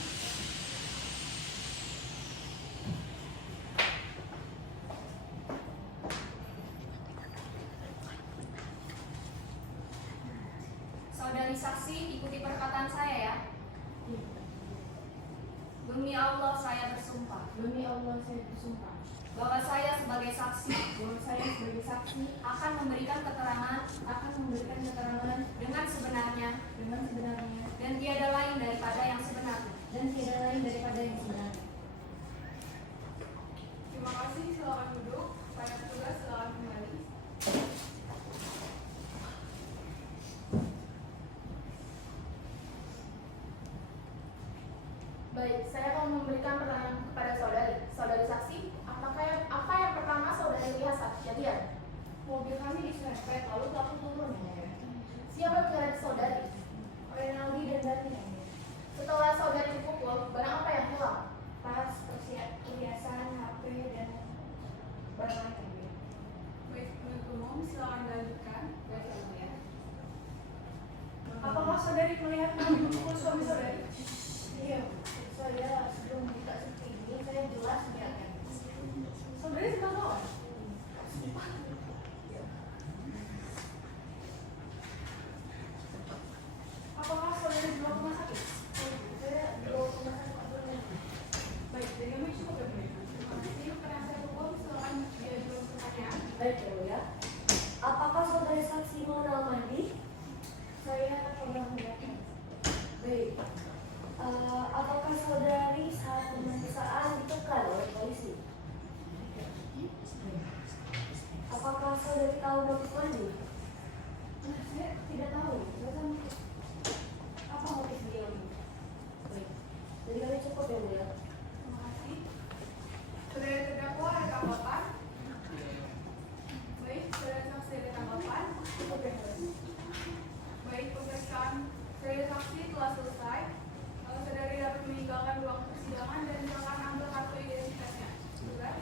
Saudari saksi, ikuti perkataan saya ya. Demi Allah saya bersumpah Demi Allah saya bersumpah bahwa saya sebagai saksi bahwa saya sebagai saksi akan memberikan keterangan dengan sebenarnya dan tiada lain daripada yang sebenarnya. sebenarnya. Terima kasih, silakan duduk. Para petugas silakan kembali. Baik, saya akan memberikan pertanyaan kepada saudari saksi. Apa yang pertama saudari lihat saat kejadian? Mobil kami diserempet, lalu pelaku turun. Siapa kira saudari? Renaldi dan Dani. Setelah saudari dipukul, barang apa yang hilang? Tas, perhiasan, HP, dan barang lain. Baik, penuntut umum silakan dilanjutkan. Baik, Yang Mulia. Apakah saudari melihat Nabi memukul suami saudari? Iya, saya sebelum buka seperti ini, saya jelas melihatnya. Saudari sudah tahu? Apakah saudari dibawa ke rumah sakit? Saya dibawa ke rumah sakit Abdul. Baik, dari kami cukup ya, Bu. Terima kasih. Penasihat hukum silakan diajukan pertanyaan. Baik ya mulia. Apakah saudari saksi mengenal Mahdi? Saya pernah melihatnya. Baik. Apakah saudari saat pemeriksaan ditekan oleh polisi? Apakah saudari tahu motif Mahdi? Saya tidak tahu. Apa motif dia? Baik. Jadi kami cukup ya mulia. Terima kasih. Saudari terdakwa ada tanggapan? Baik, saudari saksi ada tanggapan? Cukup ya, mulia. Baik, pemeriksaan saudari saksi telah selesai. Saudari dapat meninggalkan ruang persidangan dan silakan ambil kartu identitasnya. Tugas.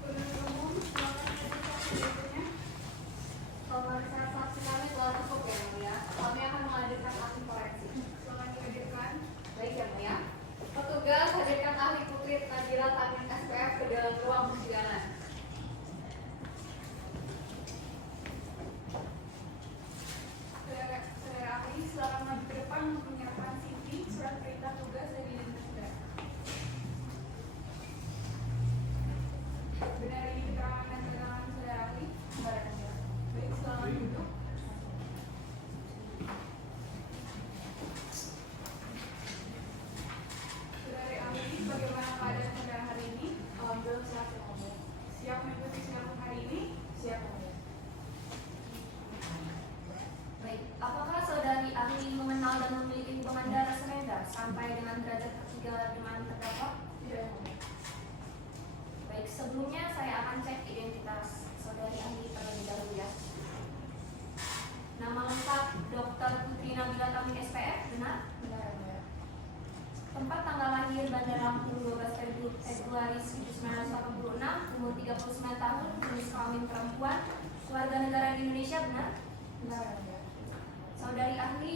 Penuntut umum silakan mengajukan penjelasannya. Pemeriksaan saksi kami telah cukup ya, Yang Mulia. Kami akan menghadirkan ahli forensik. Silakan dihadirkan. Baik ya, Mulia. Petugas hadirkan ahli Putri Najila Tamin SPF ke dalam ruang persidangan. Saudara ahli silakan maju ke depan untuk menyerahkan CV, surat perintah tugas dan identitas saudara. Benar ini keterangan dan keterangan saudara ahli? Benar yang mulia. Baik, silakan duduk. Saudari ahli, bagaimana keadaan saudara hari ini? Alhamdulillah sehat ya, mulia. Siap mengikuti sidang hari ini? Siap ya, mulia. Baik, apakah saudari ahli mengenal dan memiliki hubungan darah Semeda sampai dengan derajat ketiga dengan terdakwa? Tidak yang mulia. Baik, sebelumnya saya akan cek identitas saudari ahli terlebih dahulu ya. Nama lengkap Dr. Putri Nabila Tamin SPF, benar? Benar yang mulia. Tempat tanggal lahir Bandar Lampung 12 Februari 1986, umur 39 tahun, jenis kelamin perempuan, warga negara Indonesia, benar? Benar yang mulia. Saudari ahli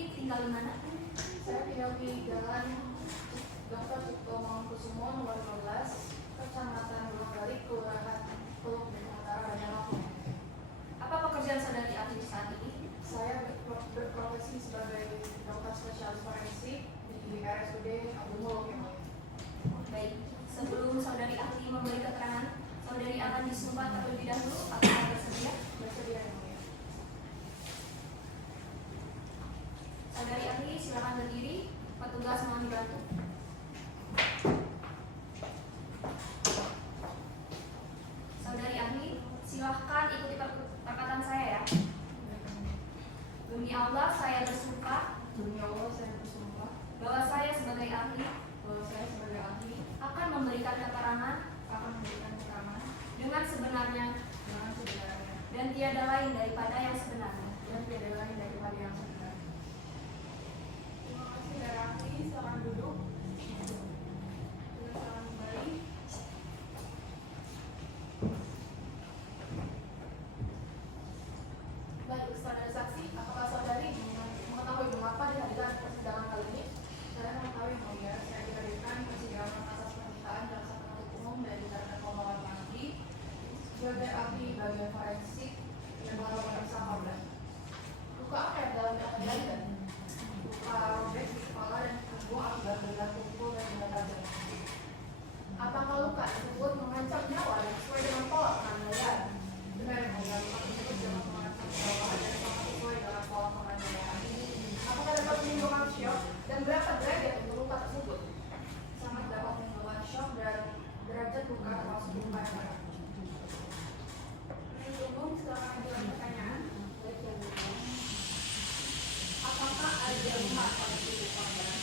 Demi Allah saya bersumpah Demi Allah saya bersumpah bahwa saya sebagai ahli akan memberikan keterangan dengan sebenarnya dan tiada lain daripada yang sebenarnya. Terima kasih dari ahli, silakan duduk. Silakan kembali. Baik, saudara saksi, apakah saudari mengetahui mengapa dihadirkan persidangan kali ini? Saya mengetahui yang mulia, saya dihadirkan persidangan atas permintaan jaksa penuntut umum dari terdakwa Muhammad Mahdi sebagai ahli bagian forensik yang melakukan usaha. Luka apa yang dalam kejadian? Luka robek di kepala dan punggung akibat benda tumpul dan benda tajam. Apakah luka tersebut mengancam nyawa dan sesuai dengan pola penganiayaan? Benar yang mulia, luka tersebut dapat mengancam nyawa dan sangat sesuai dengan pola penganiayaan. Apakah dapat menimbulkan syok dan berapa derajat untuk luka tersebut? Sangat dapat menimbulkan syok dan derajat luka termasuk luka yang berat. Penuntut umum silakan ajukan pertanyaan. Apakah ada rumah pada tubuh korban?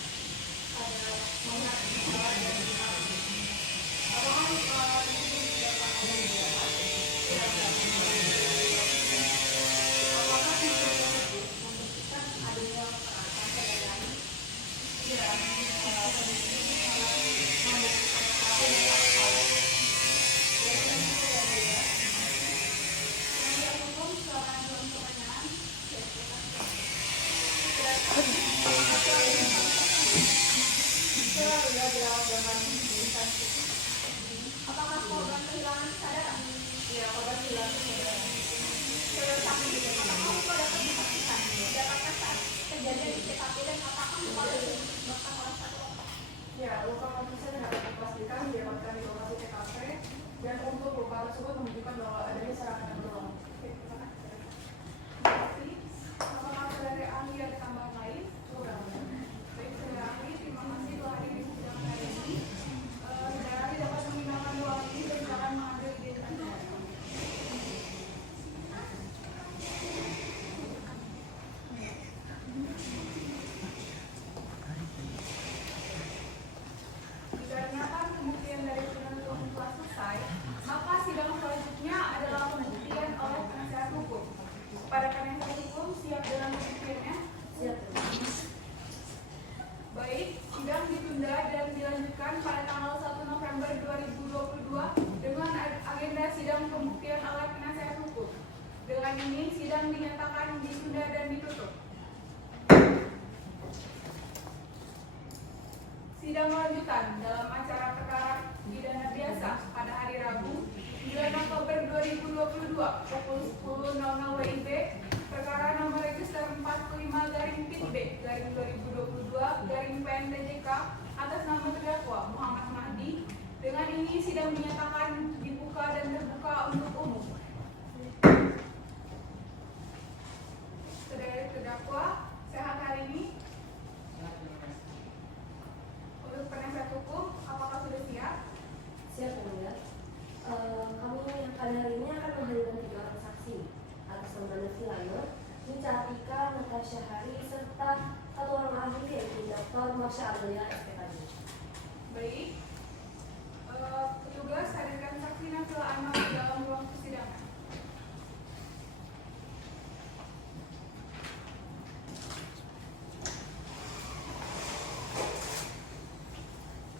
Ada mengenai kesalahan dan kesalahan? Apakah kesalahan itu disebabkan oleh siapa? Tidak ada. Apakah video tersebut membuktikan adanya kekerasan pada lain? Tidak. Apakah korban kehilangan kesadaran? Iya, korban kehilangan kesadaran. Saudara saksi, apakah luka dapat dipastikan mendapatkan saat kejadian di TKP dan apakah luka tersebut disebabkan oleh satu orang? Ya, luka konsisten dapat dipastikan didapatkan di lokasi TKP dan untuk luka tersebut menunjukkan bahwa adanya serangan yang berulang. Oke, terima kasih. Terima kasih. Apakah saudara ahli ada tambahan lain? Sudah. Baik, saudara ahli, terima kasih telah hadir di persidangan hari ini. Saudara ahli dapat menggunakan ruang ini dan silakan mengambil identitas saudara. Dikarenakan pembuktian dari penuntut umum telah selesai, maka sidang selanjutnya adalah pembuktian oleh penasihat hukum. Para penasihat hukum siap dalam pembuktiannya? Siap. Baik, sidang ditunda dan dilanjutkan pada tanggal 1 November 2022 dengan agenda sidang pembuktian oleh penasihat hukum. Dengan ini, sidang dinyatakan ditunda dan ditutup. Sidang lanjutan dalam acara perkara pidana biasa pada hari Rabu 9 Oktober 2022 pukul 10.00 WIB, perkara nomor register 45-PB-2022-PN atas nama terdakwa Muhammad Mahdi. Dengan ini sidang dinyatakan dibuka dan terbuka untuk umum. Saudara terdakwa, sehat hari ini? Untuk penasihat hukum, apakah sudah siap? Siap, yang mulia. Kami pada hari ini akan menghadirkan 3 orang saksi atas nama Nafi Layor, Minca Atika, Natasha Hari, serta 1 orang ahli yaitu Dr. Masya Abdullah SPKD. Baik. Petugas hadirkan saksi Nafila Anwar di dalam ruang persidangan.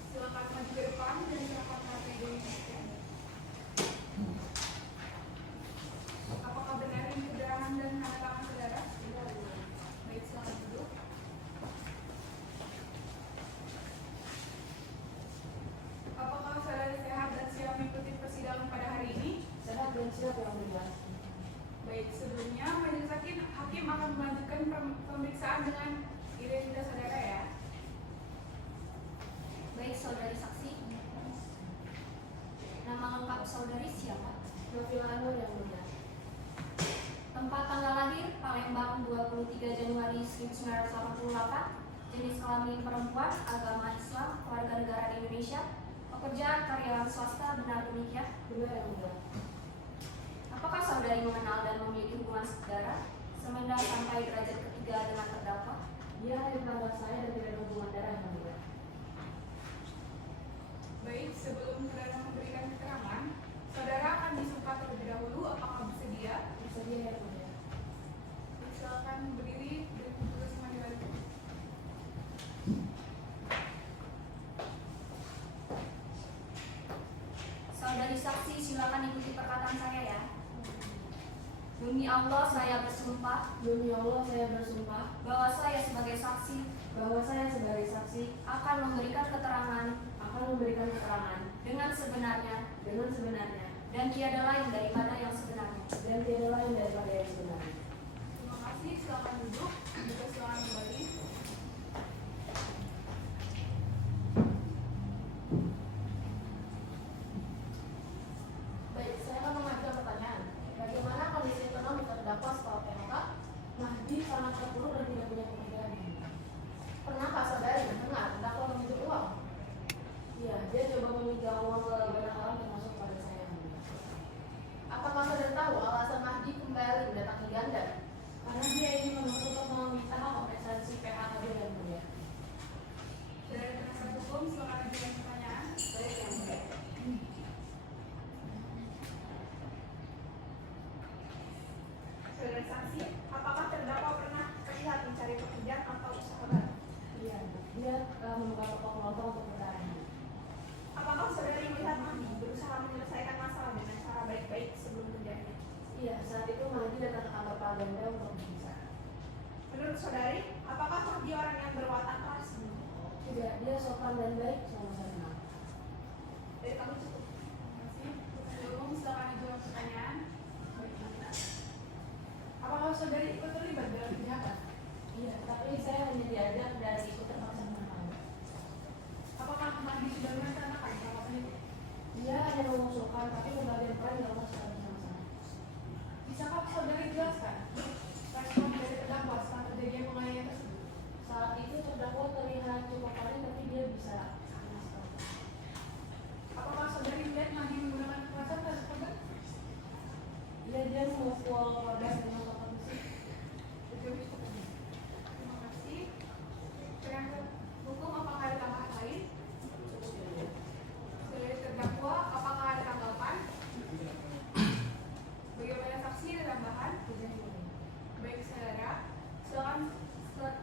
Silakan maju ke depan dan silakan kartu identitasnya. Apakah benar ini keterangan dan tanda tangan saudara? Baik, silakan duduk. Apakah saudara sehat dan siap mengikuti persidangan pada hari ini? Sehat dan siap, yang mulia. Baik, sebelumnya majelis hakim akan melanjutkan pemeriksaan dengan identitas saudara ya. Baik, saudari saksi. Nama lengkap saudari siapa? Nafila Anwar, yang mulia. Tempat tanggal lahir Palembang 23 Januari 1988. Jenis kelamin perempuan, agama Islam, warga negara Indonesia. Pekerjaan karyawan swasta, benar demikian? Benar, yang mulia. Apakah saudari mengenal dan memiliki hubungan saudara semenda sampai derajat ketiga di tetangga saya dan tidak ada hubungan darah yang mulia. Baik, sebelum saudara memberikan keterangan, saudara akan disumpah terlebih dahulu. Apakah bersedia? Bersedia yang mulia. Silakan berdiri dan tulis panggilan. Saudari saksi, silakan ikuti perkataan saya ya. Demi Allah saya bersumpah Demi Allah saya bersumpah bahwa saya sebagai saksi akan memberikan keterangan dengan sebenarnya dan tiada lain daripada yang sebenarnya. Terima kasih, silakan duduk. Juga silakan kembali. Baik, saya akan mengajukan pertanyaan. Bagaimana kondisi ekonomi terdakwa setelah PHK? Mahdi sangat terpuruk dan tidak punya pekerjaan. Pernahkah saudari mendengar terdakwa meminjam uang? Iya, dia coba meminjam uang ke banyak orang termasuk pada saya yang mulia. Apakah saudara tahu alasan Mahdi kembali mendatangi Ganda? Karena dia ingin untuk meminta hak kompensasi PHK dia yang mulia. Dari penasihat hukum, silakan ajukan pertanyaan. Baik yang mulia. Saudara saksi, apakah terdakwa pernah terlihat mencari pekerjaan atau usaha baru? Iya, dia membuka toko kelontong untuk perkara ini. Apakah saudari melihat Mahdi berusaha menyelesaikan masalah dengan cara baik-baik sebelum kejadian? Iya, saat itu Mahdi datang ke kantor Pak Ganda untuk berbicara. Menurut saudari, apakah Mahdi orang yang berwatak keras? Tidak, dia sopan dan baik selama saya kenal. Dari kami cukup. Terima kasih. Sebelum silakan ajukan pertanyaan. Apakah saudari ikut terlibat dalam kejahatan? Iya, tapi saya hanya diajak dan ikut terpaksa menang. Apakah Mahdi sudah merencanakan perbuatan itu? Dia hanya mengusulkan, tapi pembagian peran dilakukan secara bersama-sama. Bisakah saudari jelaskan respon dari terdakwa setelah kejadian penganiayaan tersebut? Saat itu terdakwa terlihat cukup panik, tapi dia bisa mengaskar. Apakah saudari melihat Mahdi menggunakan kekerasan terhadap korban? Iya, dia memukul korban dengan kata besi. Terima kasih. Penasihat hukum, apakah ada tambahan lain? Dari terdakwa, apakah ada tanggapan? Bagaimana saksi, ada tambahan? Baik saudara, silakan setelah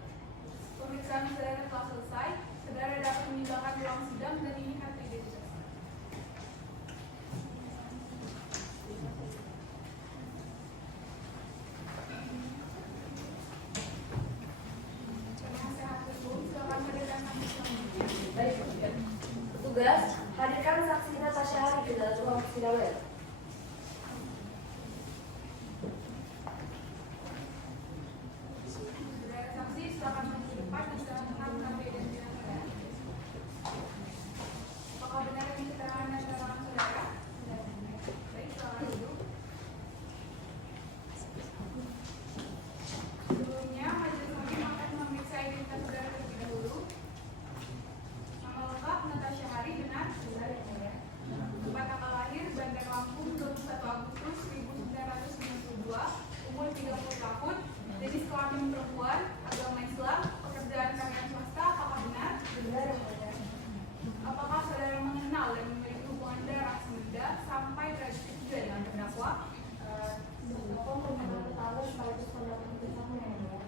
pemeriksaan saudara telah selesai, saudara dapat meninggalkan ruang sidang dan ini kartu identitas. Penasehat hukum, silakan hadirkan saksi selanjutnya. Baik, petugas, hadirkan saksi Natasha Hari ke dalam ruang persidangan. Saudara saksi, silakan maju ke depan dan serahkan kartu identitas saudara. Apakah benar ini keterangan dan keterangan saudara? Baik, silakan duduk. Sebelumnya, majelis hakim akan memeriksa identitas saudara terlebih dahulu. Nama lengkap Natasha Hari, benar? Benar ya. Tempat tanggal lahir Bandar Lampung 21 Agustus 1992, umur 30 tahun, jenis kelamin perempuan, agama Islam, pekerjaan karyawan swasta, apakah benar? Benar yang mulia. Apakah saudara mengenal dan memiliki hubungan darah semuda sampai derajat ketiga dengan terdakwa? Terdakwa meminta tetangga sekaligus pendapat bersama yang mulia.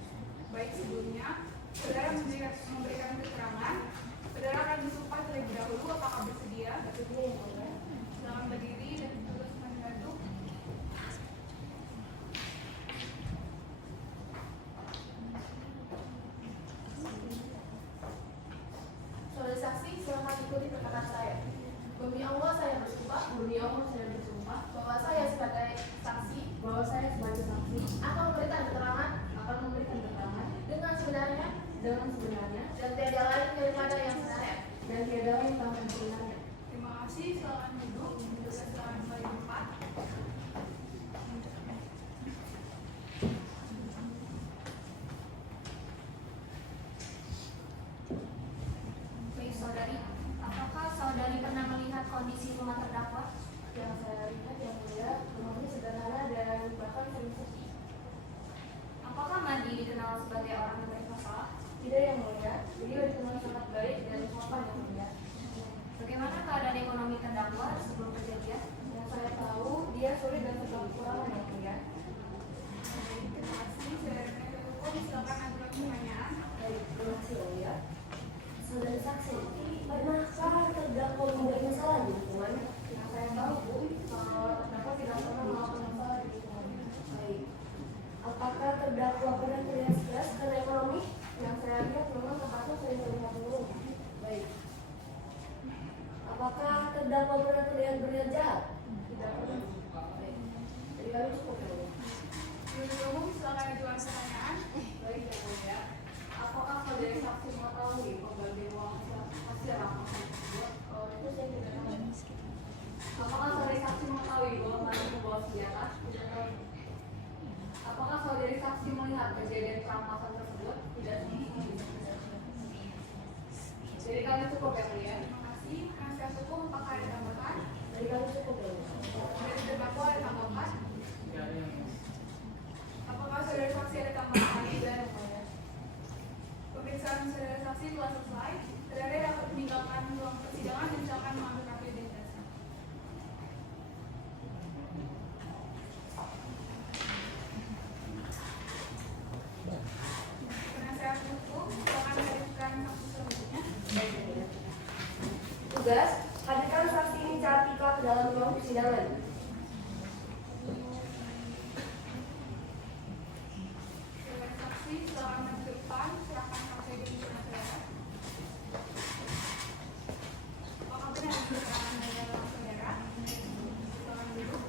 Baik, sebelumnya saudara memberikan keterangan. Saudara akan disumpah terlebih dahulu. Apakah bersedia? Bersedia yang mulia. Silakan berdiri dan terus menaduk. Saudara saksi, silakan ikuti perkataan saya. Demi Allah saya bersumpah Demi Allah saya bersumpah bahwa saya sebagai saksi bahwa saya sebagai saksi akan memberikan keterangan dengan sebenarnya dan tiada lain daripada yang sebenarnya. dan tiada lain tanpa yang sebenarnya. Terima kasih. Silakan duduk. Dan silakan kembali ke tempat. Baik saudari, apakah saudari pernah melihat kondisi rumah terdakwa? Yang saya lihat yang mulia, rumahnya sederhana dan bahkan sering sepi. Apakah Mahdi dikenal sebagai orang yang bermasalah? Tidak yang pertanyaan. Baik, terima kasih yang mulia. Saudara saksi, pernahkah terdakwa membuat masalah di lingkungan? Yang saya tahu, Bu, terdakwa tidak pernah melakukan masalah di lingkungan. Baik. Apakah terdakwa pernah terlihat stres karena ekonomi? Yang saya lihat memang tempatnya sering terlihat menurun. Baik. Apakah terdakwa pernah terlihat berniat jahat? Tidak pernah. Baik. Jadi kami cukup ya. Penuntut umum silakan ajukan pertanyaan. Baik yang mulia, apakah saudara saksi mengetahui pembagian uang hasil rampasan tersebut? Itu saya tidak tahu. Apakah saudara saksi mengetahui bahwa Mati membawa senjata? Tidak tahu. Apakah saudara saksi melihat kejadian perampasan tersebut? Tidak tahu. Jadi kami cukup ya mulia. Terima kasih. Penasihat hukum apakah ada tambahan? Jadi kami cukup ya. Dari terdakwa ada tambahan? Tidak ada yang mulia. Apakah saudara saksi ada tambahan? Tidak yang mulia. Pemeriksaan saudara saksi telah selesai. Saudara dapat meninggalkan ruang persidangan dan silakan mengambil kartu identitasnya. Penasihat hukum silakan hadirkan saksi selanjutnya. Tugas, hadirkan saksi Nica ke dalam ruang persidangan. Saudara saksi silakan maju ke depan. Serahkan kartu identitas saudara. Apakah benar keterangan dari dalam saudara? Silakan duduk.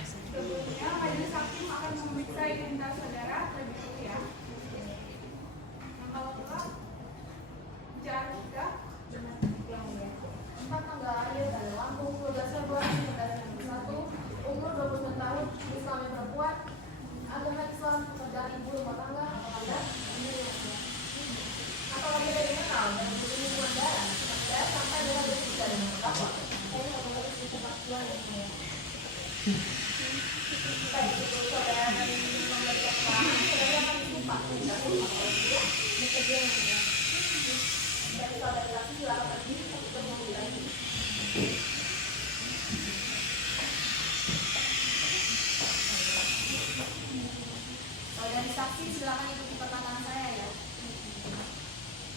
Sebelumnya, majelis hakim akan memeriksa identitas saudara terlebih dahulu ya. Yang kalau telah bicara sudah Yang mulia. 4 tanggal lahir dari Lampung, 12 Februari 1991, umur 29 tahun, jenis kelamin perempuan, agama Islam, pekerjaan ibu rumah tangga, atau Anda? Apakah tidak dikenal dan memiliki hubungan darah? Saya sampai dengan detik dari terdakwa. Saya otomatis di tempat tuan yang mulia. Baik, sebelum saudara memberikan keterangan, saudara akan disumpah. Tidak sumpah kalau tidak, bekerja yang mulia. Dan saudara laki silakan berdiri untuk memulai. Saudari saksi silakan ikuti perkataan saya ya.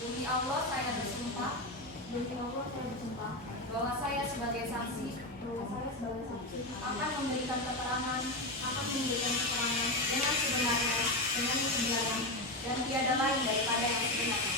Demi Allah saya bersumpah Demi Allah saya bersumpah bahwa saya sebagai saksi bahwa saya sebagai saksi akan memberikan keterangan dengan sebenarnya, dengan kebenaran, dan tiada lain daripada yang sebenarnya.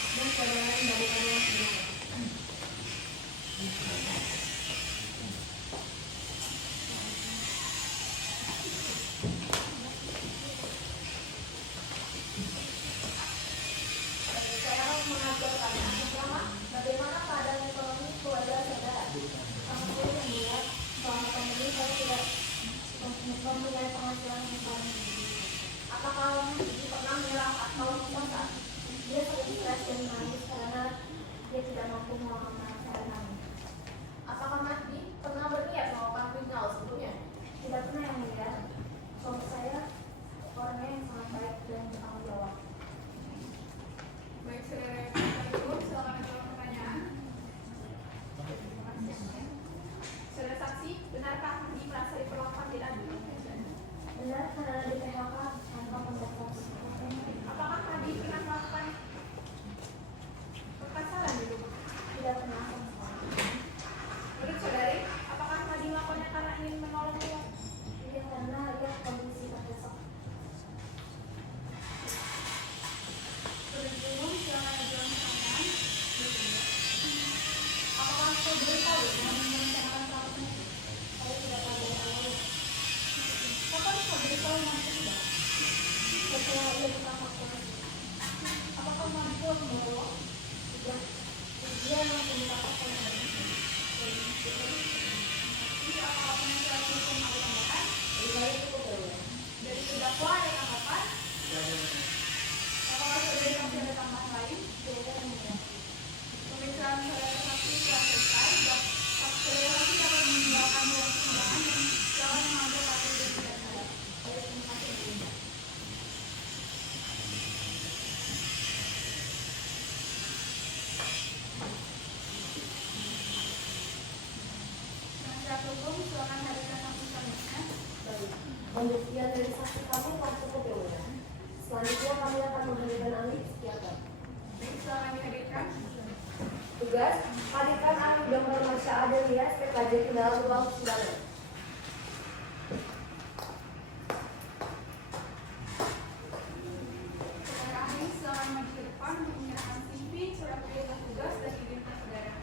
Saya mengajar pertanyaan pertama, bagaimana keadaan ekonomi keluarga saudara? Sama saya yang mulia, selama pandemi saya tidak mempunyai penghasilan yang baik. Apakah Mahdi pernah menyerah atau puasa? Dia sering stres dan menangis karena dia tidak mampu melakukan sehari-hari. Apakah Mahdi pernah berniat melakukan kriminal sebelumnya? Tidak pernah yang mulia. Suami saya orangnya yang sangat baik dan bertanggung jawab. Baik, saudara penasihat hukum, silakan menjawab pertanyaan. Saudara saksi, benarkah Mahdi merasa diperlakukan tidak adil? Benar karena di PHK tanpa pendaftar. Apakah Mahdi pernah melakukan perpacaran dulu? Tidak pernah sama sekali. Menurut saudari, apakah Mahdi melakukannya karena ingin menolong dia? Tidak karena lihat kondisi terdesak. Penuntut umum, silakan menjawab pertanyaan. Apakah saudari tahu yang merencanakan pelakunya? Saya tidak tahu dari awal. Kapan saudari tahu Mahdi tidak? Setelah ia ditangkap polisi. Apakah Mahdi telah membawa? Tidak. Dia langsung ditangkap polisi. Jadi apakah penasihat hukum ada tambahan? Jadi kami cukup ya. Dari terdakwa ada tanggapan? Tidak ada yang mulia. Apakah saudari masih ada tambahan lain? Tidak yang mulia. Pemeriksaan saudara saksi telah selesai. Saudara saksi dapat meninggalkan ruang persidangan dan jangan mengambil kartu identitas saudara. Baik, terima kasih. Bu. Penasihat hukum silakan hadirkan saksi selanjutnya. Baik. Penyajian dari saksi kami telah cukup yang mulia. Selanjutnya kami akan menghadirkan ahli psikiater. Silakan dihadirkan. Tugas, hadirkan ahli Dr. Marsha Adelia, SPKJ ke dalam ruang persidangan. Saudara ahli, silakan maju ke depan untuk menyerahkan CV, surat perintah tugas, dan identitas saudara.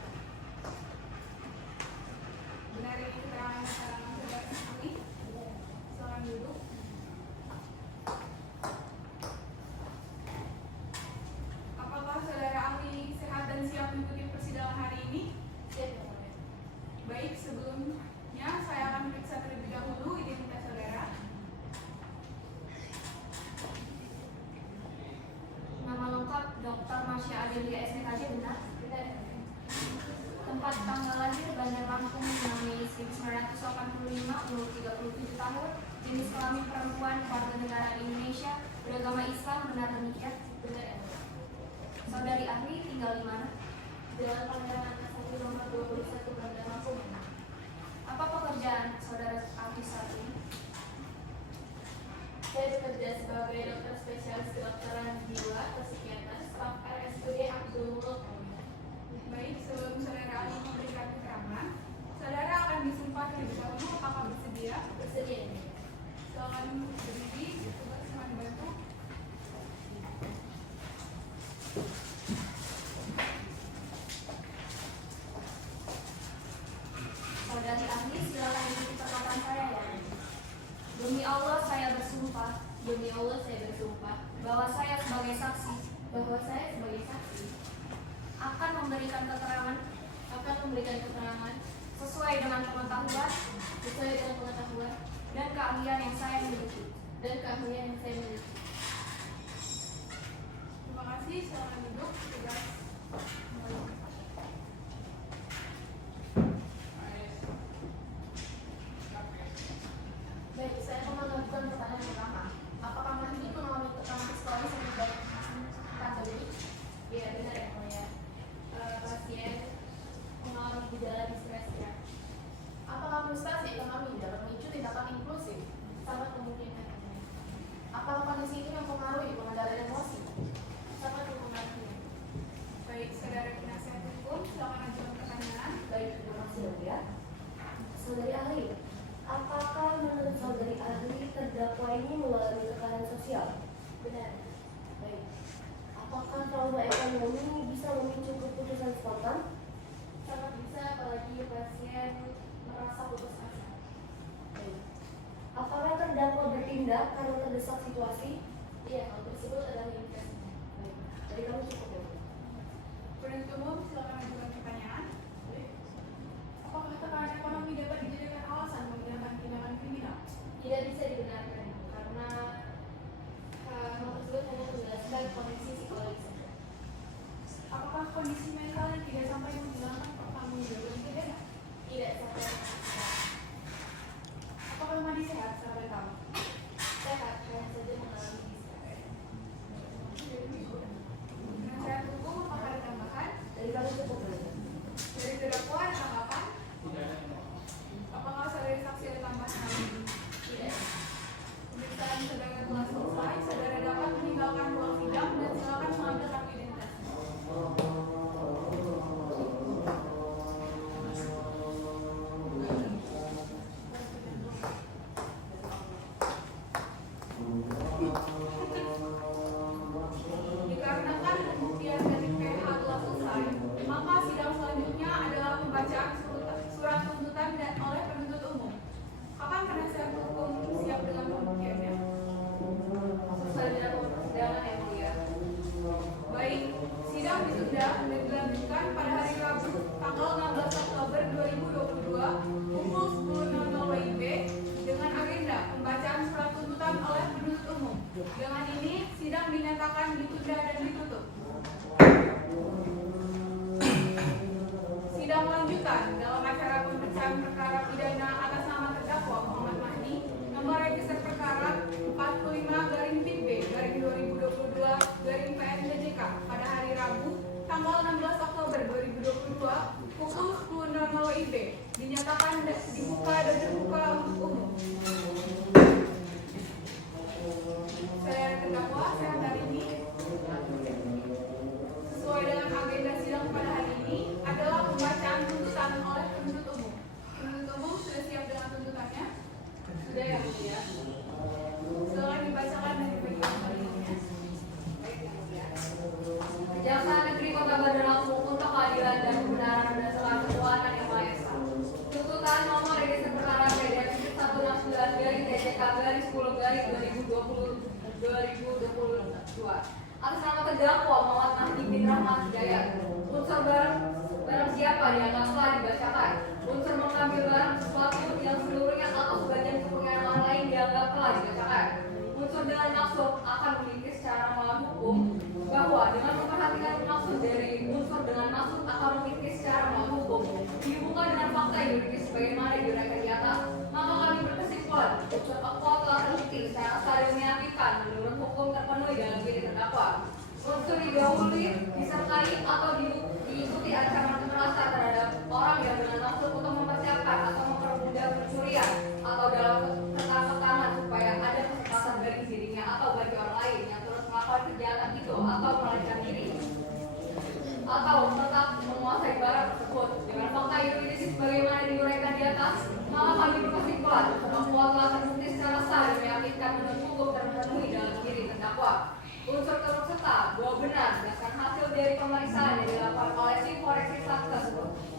Benar ini keterangan saudara ahli. Silakan duduk. Apakah saudara ahli sehat dan siap mengikuti persidangan hari ini? Siap, Yang Mulia. Baik, sebelumnya saya akan periksa terlebih dahulu identitas saudara. Nama lengkap Dr. Marsha Adelia SPKJ benar? Benar, Yang Mulia. Tempat tanggal lahir Bandar Lampung 6 Mei 1985, umur 37 tahun, jenis kelamin perempuan, warga negara Indonesia, beragama Islam, benar demikian? Benar, Yang Mulia. Saudari ahli tinggal di mana? Jalan Pangeran Antasari nomor 21 Bandar Lampung. Apa pekerjaan saudara ahli saat ini? Saya bekerja sebagai dokter spesialis kedokteran jiwa atau psikiater staf RSUD Abdul Muluk. Baik, sebelum saudara ahli memberikan keterangan, saudara akan disumpah terlebih dahulu. Apakah bersedia? Bersedia, Yang Mulia. Silakan berdiri, tugas teman bantu. Saudari ahli silakan ikuti perkataan saya ya. Demi Allah saya bersumpah Demi Allah saya bersumpah bahwa saya sebagai saksi bahwa saya sebagai saksi akan memberikan keterangan akan memberikan keterangan sesuai dengan pengetahuan sesuai dengan pengetahuan dan keahlian yang saya miliki. dan keahlian yang saya miliki. Terima kasih, silakan duduk. Tugas mulai. Baik, saya akan mengajukan pertanyaan pertama. Apakah Mahdi mengalami tekanan psikologis akibat pandemi? Iya, benar, Yang Mulia. Pasien mengalami gejala distres ya. Apakah frustasi ekonomi dapat memicu tindakan impulsif? Sangat memungkinkan, Yang Mulia. Apakah kondisi ini mempengaruhi pengendalian emosi? Sangat mempengaruhi. Baik, saudara penasihat hukum, silakan ajukan pertanyaan. Baik, terima kasih Yang Mulia. Saudari ahli, apakah menurut saudari ahli terdakwa ini mengalami tekanan sosial? Benar. Baik. Apakah trauma ekonomi bisa memicu keputusan spontan? Sangat bisa apalagi pasien merasa putus asa. Baik. Apakah terdakwa bertindak karena terdesak situasi? Iya, hal tersebut adalah indikasinya. Baik. Jadi kamu cukup ya. Penuntut umum, silakan ajukan pertanyaan. Apakah tekanan ekonomi dapat dijadikan alasan menggunakan tindakan kriminal? Tidak bisa dibenarkan karena hal tersebut hanya menjelaskan kondisi psikologis saja. Apakah kondisi mental yang tidak sampai menghilangkan pertanggungjawaban pidana? Tidak sampai Apakah Mahdi sehat, sahabat kamu? sehat, hanya saja mengalami distres. Penasihat hukum, apakah ada tambahan? Jadi kamu cukup ya. Dari terdakwa ada tanggapan? Tidak ada yang Apakah saudara saksi ada tambahan lagi? Tidak. Pemeriksaan saudara telah selesai, saudara dapat meninggalkan ruang sidang dan silakan mengambil kartu identitas. Dikarenakan pembuktian dari PH telah selesai, maka sidang selanjutnya adalah pembacaan surat tuntutan dan oleh penuntut umum. Kapan penasihat hukum siap dengan pembuktiannya? Selesai dalam persidangan, Yang Mulia. Baik, sidang ditunda dan dilanjutkan pada hari Rabu tanggal 16 Oktober 2022 pukul 10.00 WIB dengan agenda pembacaan surat tuntutan oleh penuntut umum. Dengan ini, sidang dinyatakan ditunda dan ditutup. Sidang lanjutan dalam acara pemeriksaan perkara pidana atas nama terdakwa Muhammad Mahdi, nomor register perkara 45-2022-PN-DJK pada hari Rabu tanggal 16 Oktober 2022 pukul 10.00 WIB dinyatakan dibuka dan terbuka untuk umum. 10/2022 atas nama terdakwa Muhammad Mahdi bin Rahmat Hidayat. Unsur barang siapa yang telah dibacakan, unsur mengambil barang sesuatu yang seluruhnya atau sebagian kepentingan orang lain dianggap telah dibacakan. Unsur dengan maksud akan memiliki secara melawan hukum bahwa dengan memperhatikan maksud dari unsur dengan maksud akan memiliki secara melawan hukum dihubungkan dengan fakta yuridis sebagaimana diuraikan di atas, maka kami berkesimpulan unsur faktual telah terbukti secara sah dan meyakinkan menurut hukum terpenuhi dalam diri terdakwa. Unsur didahului, disertai atau diikuti ancaman kekerasan terhadap orang yang dengan maksud untuk mempersiapkan atau mempermudah pencurian atau dalam tekanan supaya ada kesempatan bagi dirinya atau bagi orang lain yang terus melakukan kejahatan itu atau melarikan diri atau tetap menguasai barang tersebut dengan fakta yuridis sebagaimana diuraikan di atas, maka kami berkesimpulan terdakwa telah terbukti secara sah dan meyakinkan menurut hukum terpenuhi dalam diri terdakwa. Unsur turut serta bahwa benar berdasarkan hasil dari pemeriksaan yang dilakukan oleh tim forensik Satgas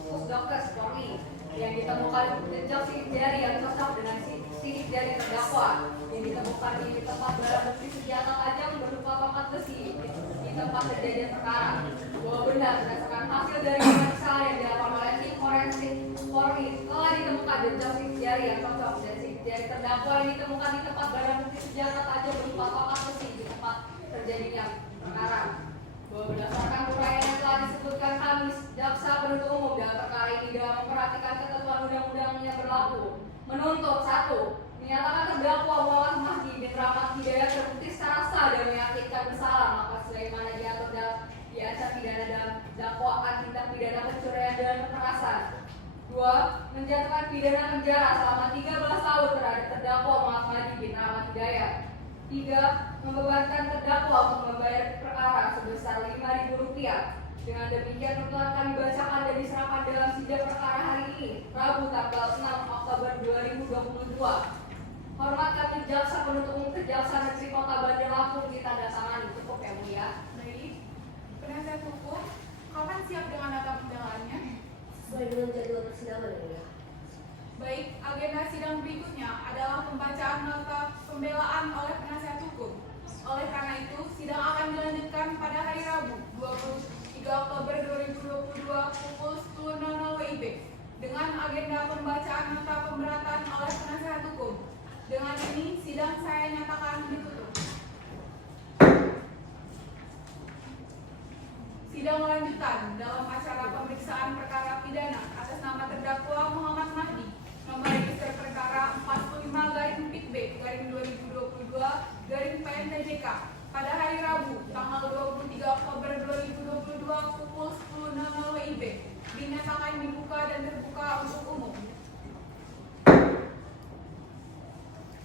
Pusdokes Polri yang ditemukan jejak sidik jari yang cocok dengan sidik jari terdakwa yang ditemukan di tempat barang bukti senjata tajam berupa pangkat besi di tempat kejadian perkara. Bahwa benar berdasarkan hasil dari pemeriksaan yang dilakukan oleh tim forensik Polri telah ditemukan jejak sidik jari yang cocok dan sidik jari terdakwa yang ditemukan di tempat barang bukti senjata tajam berupa pangkat besi di tempat terjadinya perkara. Bahwa berdasarkan uraian yang telah disebutkan Kamis, jaksa penuntut umum dalam perkara ini dalam memperhatikan ketentuan undang-undang yang berlaku menuntut 1. Menyatakan terdakwa Muhammad Mahdi bin Rahmat Hidayat terbukti secara sah dan meyakinkan bersalah maka sebagaimana diatur dalam ancam pidana dalam dakwaan tindak pidana pencurian dan kekerasan. 2. Menjatuhkan pidana penjara selama 13 tahun terhadap terdakwa Muhammad Mahdi bin Rahmat Hidayat. 3. Membebankan terdakwa untuk membayar perkara sebesar Rp5.000. Dengan demikian tuntutan kami bacakan dan diserahkan dalam sidang perkara hari ini, Rabu tanggal 6 Oktober 2022. Hormat kami jaksa penuntut umum Kejaksaan Negeri Kota Bandar Lampung ditandatangani. Cukup yang mulia. Baik, penasihat hukum, kapan siap dengan nota pembelaannya? Sesuai dengan jadwal persidangan ya mulia. Baik, agenda sidang berikutnya adalah pembacaan nota pembelaan oleh penasihat hukum. Oleh karena itu, sidang akan dilanjutkan pada hari Rabu 23 Oktober 2022 pukul 10.00 WIB dengan agenda pembacaan nota pemberatan oleh penasihat hukum. Dengan ini, sidang saya nyatakan ditutup. Sidang lanjutan dalam acara pemeriksaan perkara pidana atas nama terdakwa Muhammad Mahdi nomor register perkara 45-PIB/2022-PNTJK pada hari Rabu tanggal 23 Oktober 2022 pukul 10.00 WIB dinyatakan dibuka dan terbuka untuk umum.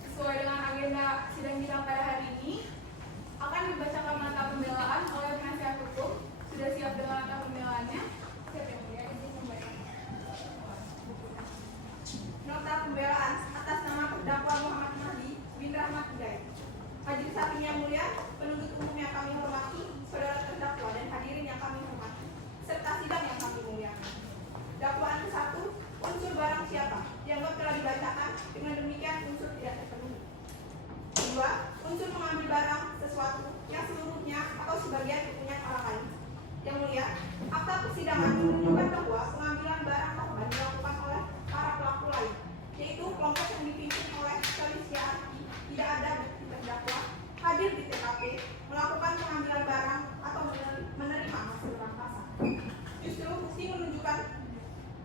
Sesuai dengan agenda sidang kita pada hari ini akan dibacakan nota pembelaan oleh penasihat hukum. Sudah siap dengan nota pembelaannya? Siap yang mulia, izin membaca. Nota pembelaan atas nama terdakwa Muhammad Mahdi bin Rahmat Hidayat. Majelis Hakim yang mulia, penuntut umum yang kami hormati, saudara terdakwa dan hadirin yang kami hormati, serta sidang yang kami muliakan. Dakwaan ke-1, unsur barang siapa dianggap telah dibacakan, dengan demikian unsur tidak terpenuhi. 2. Unsur mengambil barang sesuatu yang seluruhnya atau sebagian kepunyaan orang lain. Yang mulia, akta persidangan menunjukkan bahwa pengambilan barang korban dilakukan oleh para pelaku lain, yaitu kelompok yang dipimpin oleh Felicia Arki, tidak ada bukti terdakwa hadir di TKP melakukan pengambilan barang atau menerima hasil rampasan. Justru bukti menunjukkan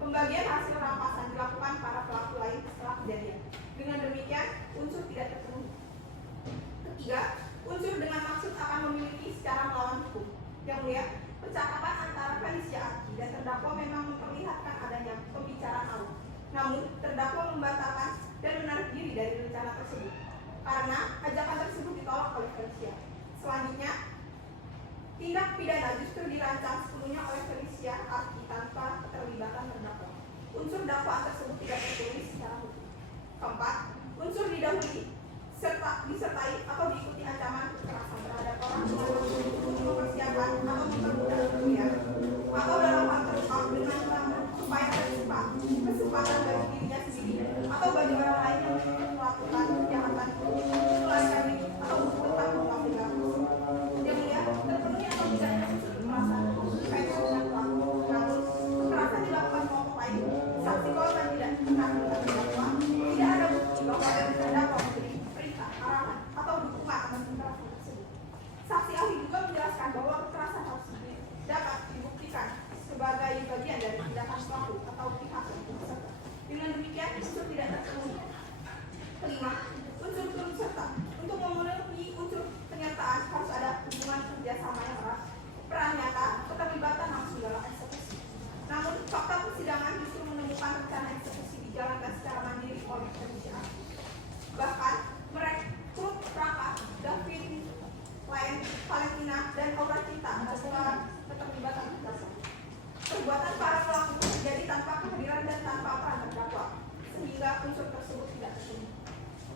pembagian hasil rampasan dilakukan para pelaku lain setelah kejadian. Dengan demikian, unsur tidak terpenuhi. Ketiga, unsur dengan maksud akan memiliki secara melawan hukum. Yang mulia, percakapan antara Felicia Arki dan terdakwa memang memperlihatkan adanya pembicaraan alur. Namun, terdakwa membatalkan dan menarik diri dari rencana tersebut karena ajakan tersebut ditolak oleh Felicia. Selanjutnya, tindak pidana justru dirancang sepenuhnya oleh Felicia Arki tanpa keterlibatan terdakwa. Unsur dakwaan tersebut tidak tertulis secara hukum. Keempat, unsur didahului serta disertai atau diikuti ancaman kekerasan terhadap orang dengan maksud untuk mempersiapkan atau mempermudah pencurian atau dalam hal tersebut dengan supaya kesempatan bagi dirinya sendiri atau bagi orang lain yang melakukan kejahatan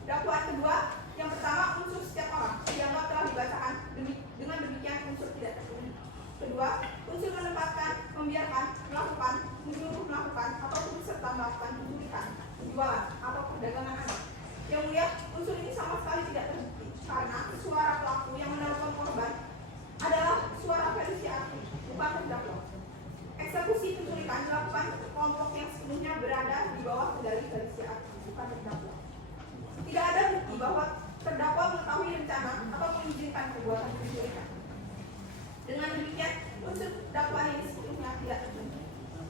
Dakwaan kedua, yang pertama, unsur setiap orang dianggap telah dibacakan, dengan demikian unsur tidak terpenuhi. Kedua, unsur menempatkan, membiarkan, melakukan, menyuruh melakukan, atau turut serta melakukan penculikan, penjualan, atau perdagangan anak. Yang mulia, unsur ini sama sekali tidak terbukti karena suara pelaku yang menelpon korban adalah suara Felicia, bukan terdakwa. Eksekusi penculikan dilakukan kelompok yang sepenuhnya berada di bawah kendali Felicia, bukan terdakwa. Tidak ada bukti bahwa terdakwa mengetahui rencana atau mengizinkan perbuatan penculikan. Dengan demikian, unsur dakwaan ini sepenuhnya tidak terpenuhi.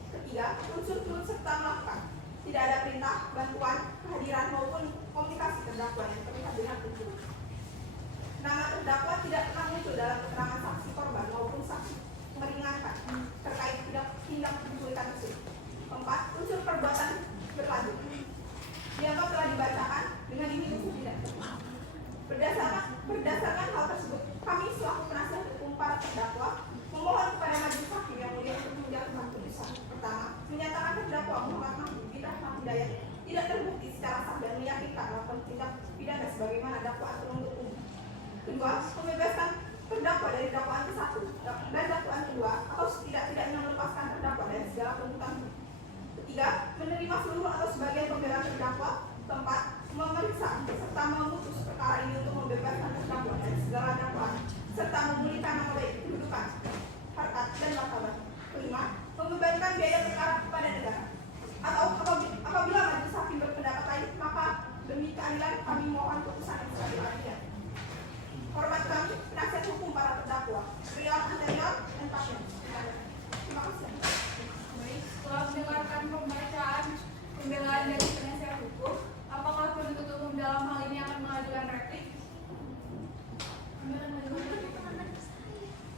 Ketiga, unsur turut serta melakukan. Tidak ada perintah, bantuan, kehadiran maupun komunikasi terdakwa yang terlihat dengan penculik. Nama terdakwa tidak pernah muncul dalam keterangan saksi korban maupun saksi meringankan terkait tindak penculikan tersebut. Keempat, unsur perbuatan berlanjut dianggap telah dibacakan, dengan ini unsur tidak terpenuhi. Berdasarkan hal tersebut, kami selaku penasihat hukum para terdakwa memohon kepada majelis hakim yang mulia untuk menjatuhkan putusan. Pertama, menyatakan terdakwa Muhammad Mahdi bin Rahmat Hidayat tidak terbukti secara sah dan meyakinkan melakukan tindak pidana sebagaimana dakwaan penuntut umum. Kedua, membebaskan terdakwa dari dakwaan ke-1 dan dakwaan kedua atau setidak-tidaknya melepaskan terdakwa dari segala tuntutan. Ketiga, menerima seluruh atau sebagian pembelaan terdakwa. Keempat, memeriksa serta memutus perkara ini untuk membebaskan terdakwa dari segala dakwaan serta memulihkan nama baik kedudukan, harkat, dan martabat. Kelima, membebankan biaya perkara kepada negara. Atau apabila majelis hakim berpendapat lain, maka demi keadilan kami mohon putusan yang seadil-adilnya. Hormat kami, penasihat hukum para terdakwa, Rial Anterior dan Pasien. Terima kasih. Baik, setelah mendengarkan pembacaan pembelaan dari penasihat hukum, apakah penuntut umum dalam hal ini akan mengajukan replik?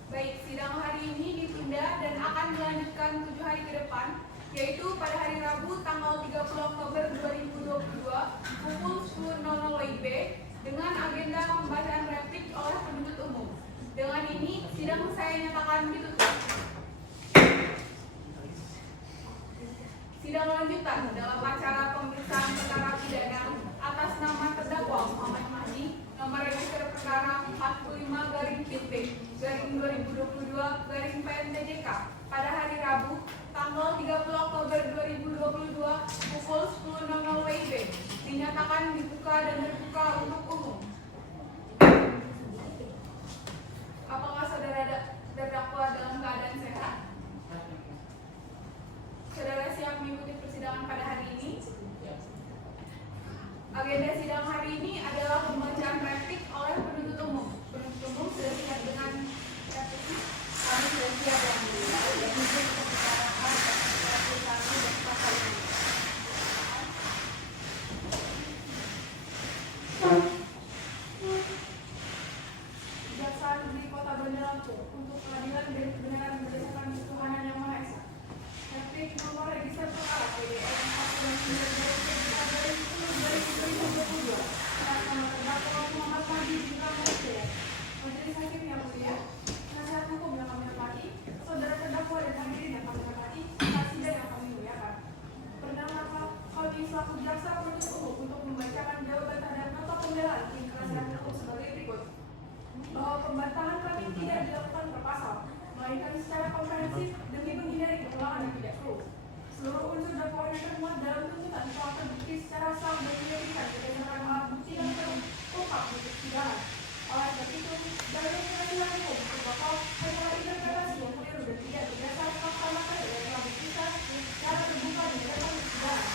Baik, sidang hari ini ditunda dan akan dilanjutkan 7 hari ke depan, yaitu pada hari Rabu tanggal 30 Oktober 2022 pukul 10.00 WIB dengan agenda pembacaan replik oleh penuntut umum. Dengan ini, sidang saya nyatakan ditutup. Sidang lanjutan dalam acara pemeriksaan perkara pidana atas nama terdakwa Muhammad Mahdi, nomor register perkara 45-2022-PNTJK pada hari Rabu tanggal 30 Oktober 2022 pukul 10.00 WIB dinyatakan dibuka dan terbuka untuk umum. Apakah saudara terdakwa dalam keadaan sehat? Saudara siap mengikuti persidangan pada hari ini? Agenda sidang hari ini adalah pembacaan replik oleh penuntut umum. Penuntut umum sudah siap dengan replik. Kami sudah siap yang mulia dan untuk pembicaraan replik kami dan pasal ini. Kejaksaan Negeri Kota Bandar Lampung untuk keadilan dan kebenaran berdasarkan ketuhanan yang Maha Esa. Replik nomor register perkara PDN 499/2022 atas nama terdakwa Muhammad Mahdi bin Rahmat Hidayat. Majelis hakim yang mulia, penasihat hukum yang kami hormati, saudara terdakwa dan hadirin yang kami hormati, saksi dan yang kami muliakan. Pertama, kami selaku jaksa penuntut umum untuk membacakan jawaban terhadap nota pembelaan tim penasihat hukum sebagai berikut. Bahwa pembantahan kami tidak dilakukan per pasal, melainkan secara komprehensif demi menghindari keterangan yang tidak perlu. Seluruh unsur dakwaan yang termuat dalam tuntutan telah terbukti secara sah dan meyakinkan berdasarkan alat bukti yang terungkap di persidangan. Oleh sebab itu, dalil penasihat hukum berbekal hanyalah interpretasi yang keliru dan tidak berdasar fakta materi yang telah dipisah secara terbuka di dalam persidangan.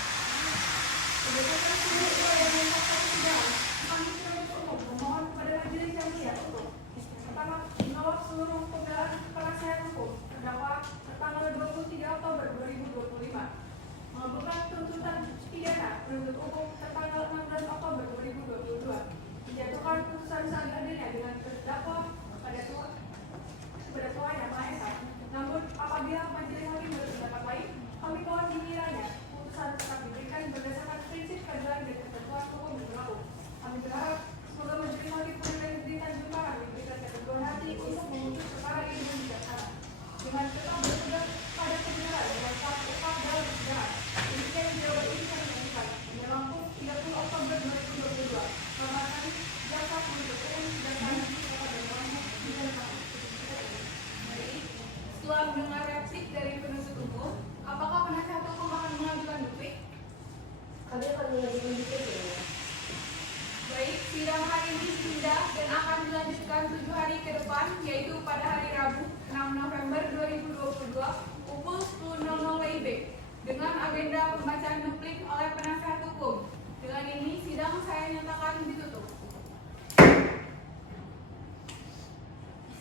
Berdasarkan seluruh uraian dan fakta persidangan, kami penuntut umum memohon kepada majelis yang mulia untuk pertama, menjawab seluruh pembelaan penasihat hukum terdakwa tertanggal 23 Oktober 2025, mengabulkan tuntutan pidana penuntut umum tertanggal 16 Oktober 2022, menjatuhkan putusan seadil-adilnya dengan terdakwa kepada 7 hari ke depan, yaitu pada hari Rabu 6 November 2022 pukul 10.00 WIB dengan agenda pembacaan duplik oleh penasihat hukum. Dengan ini sidang saya nyatakan ditutup.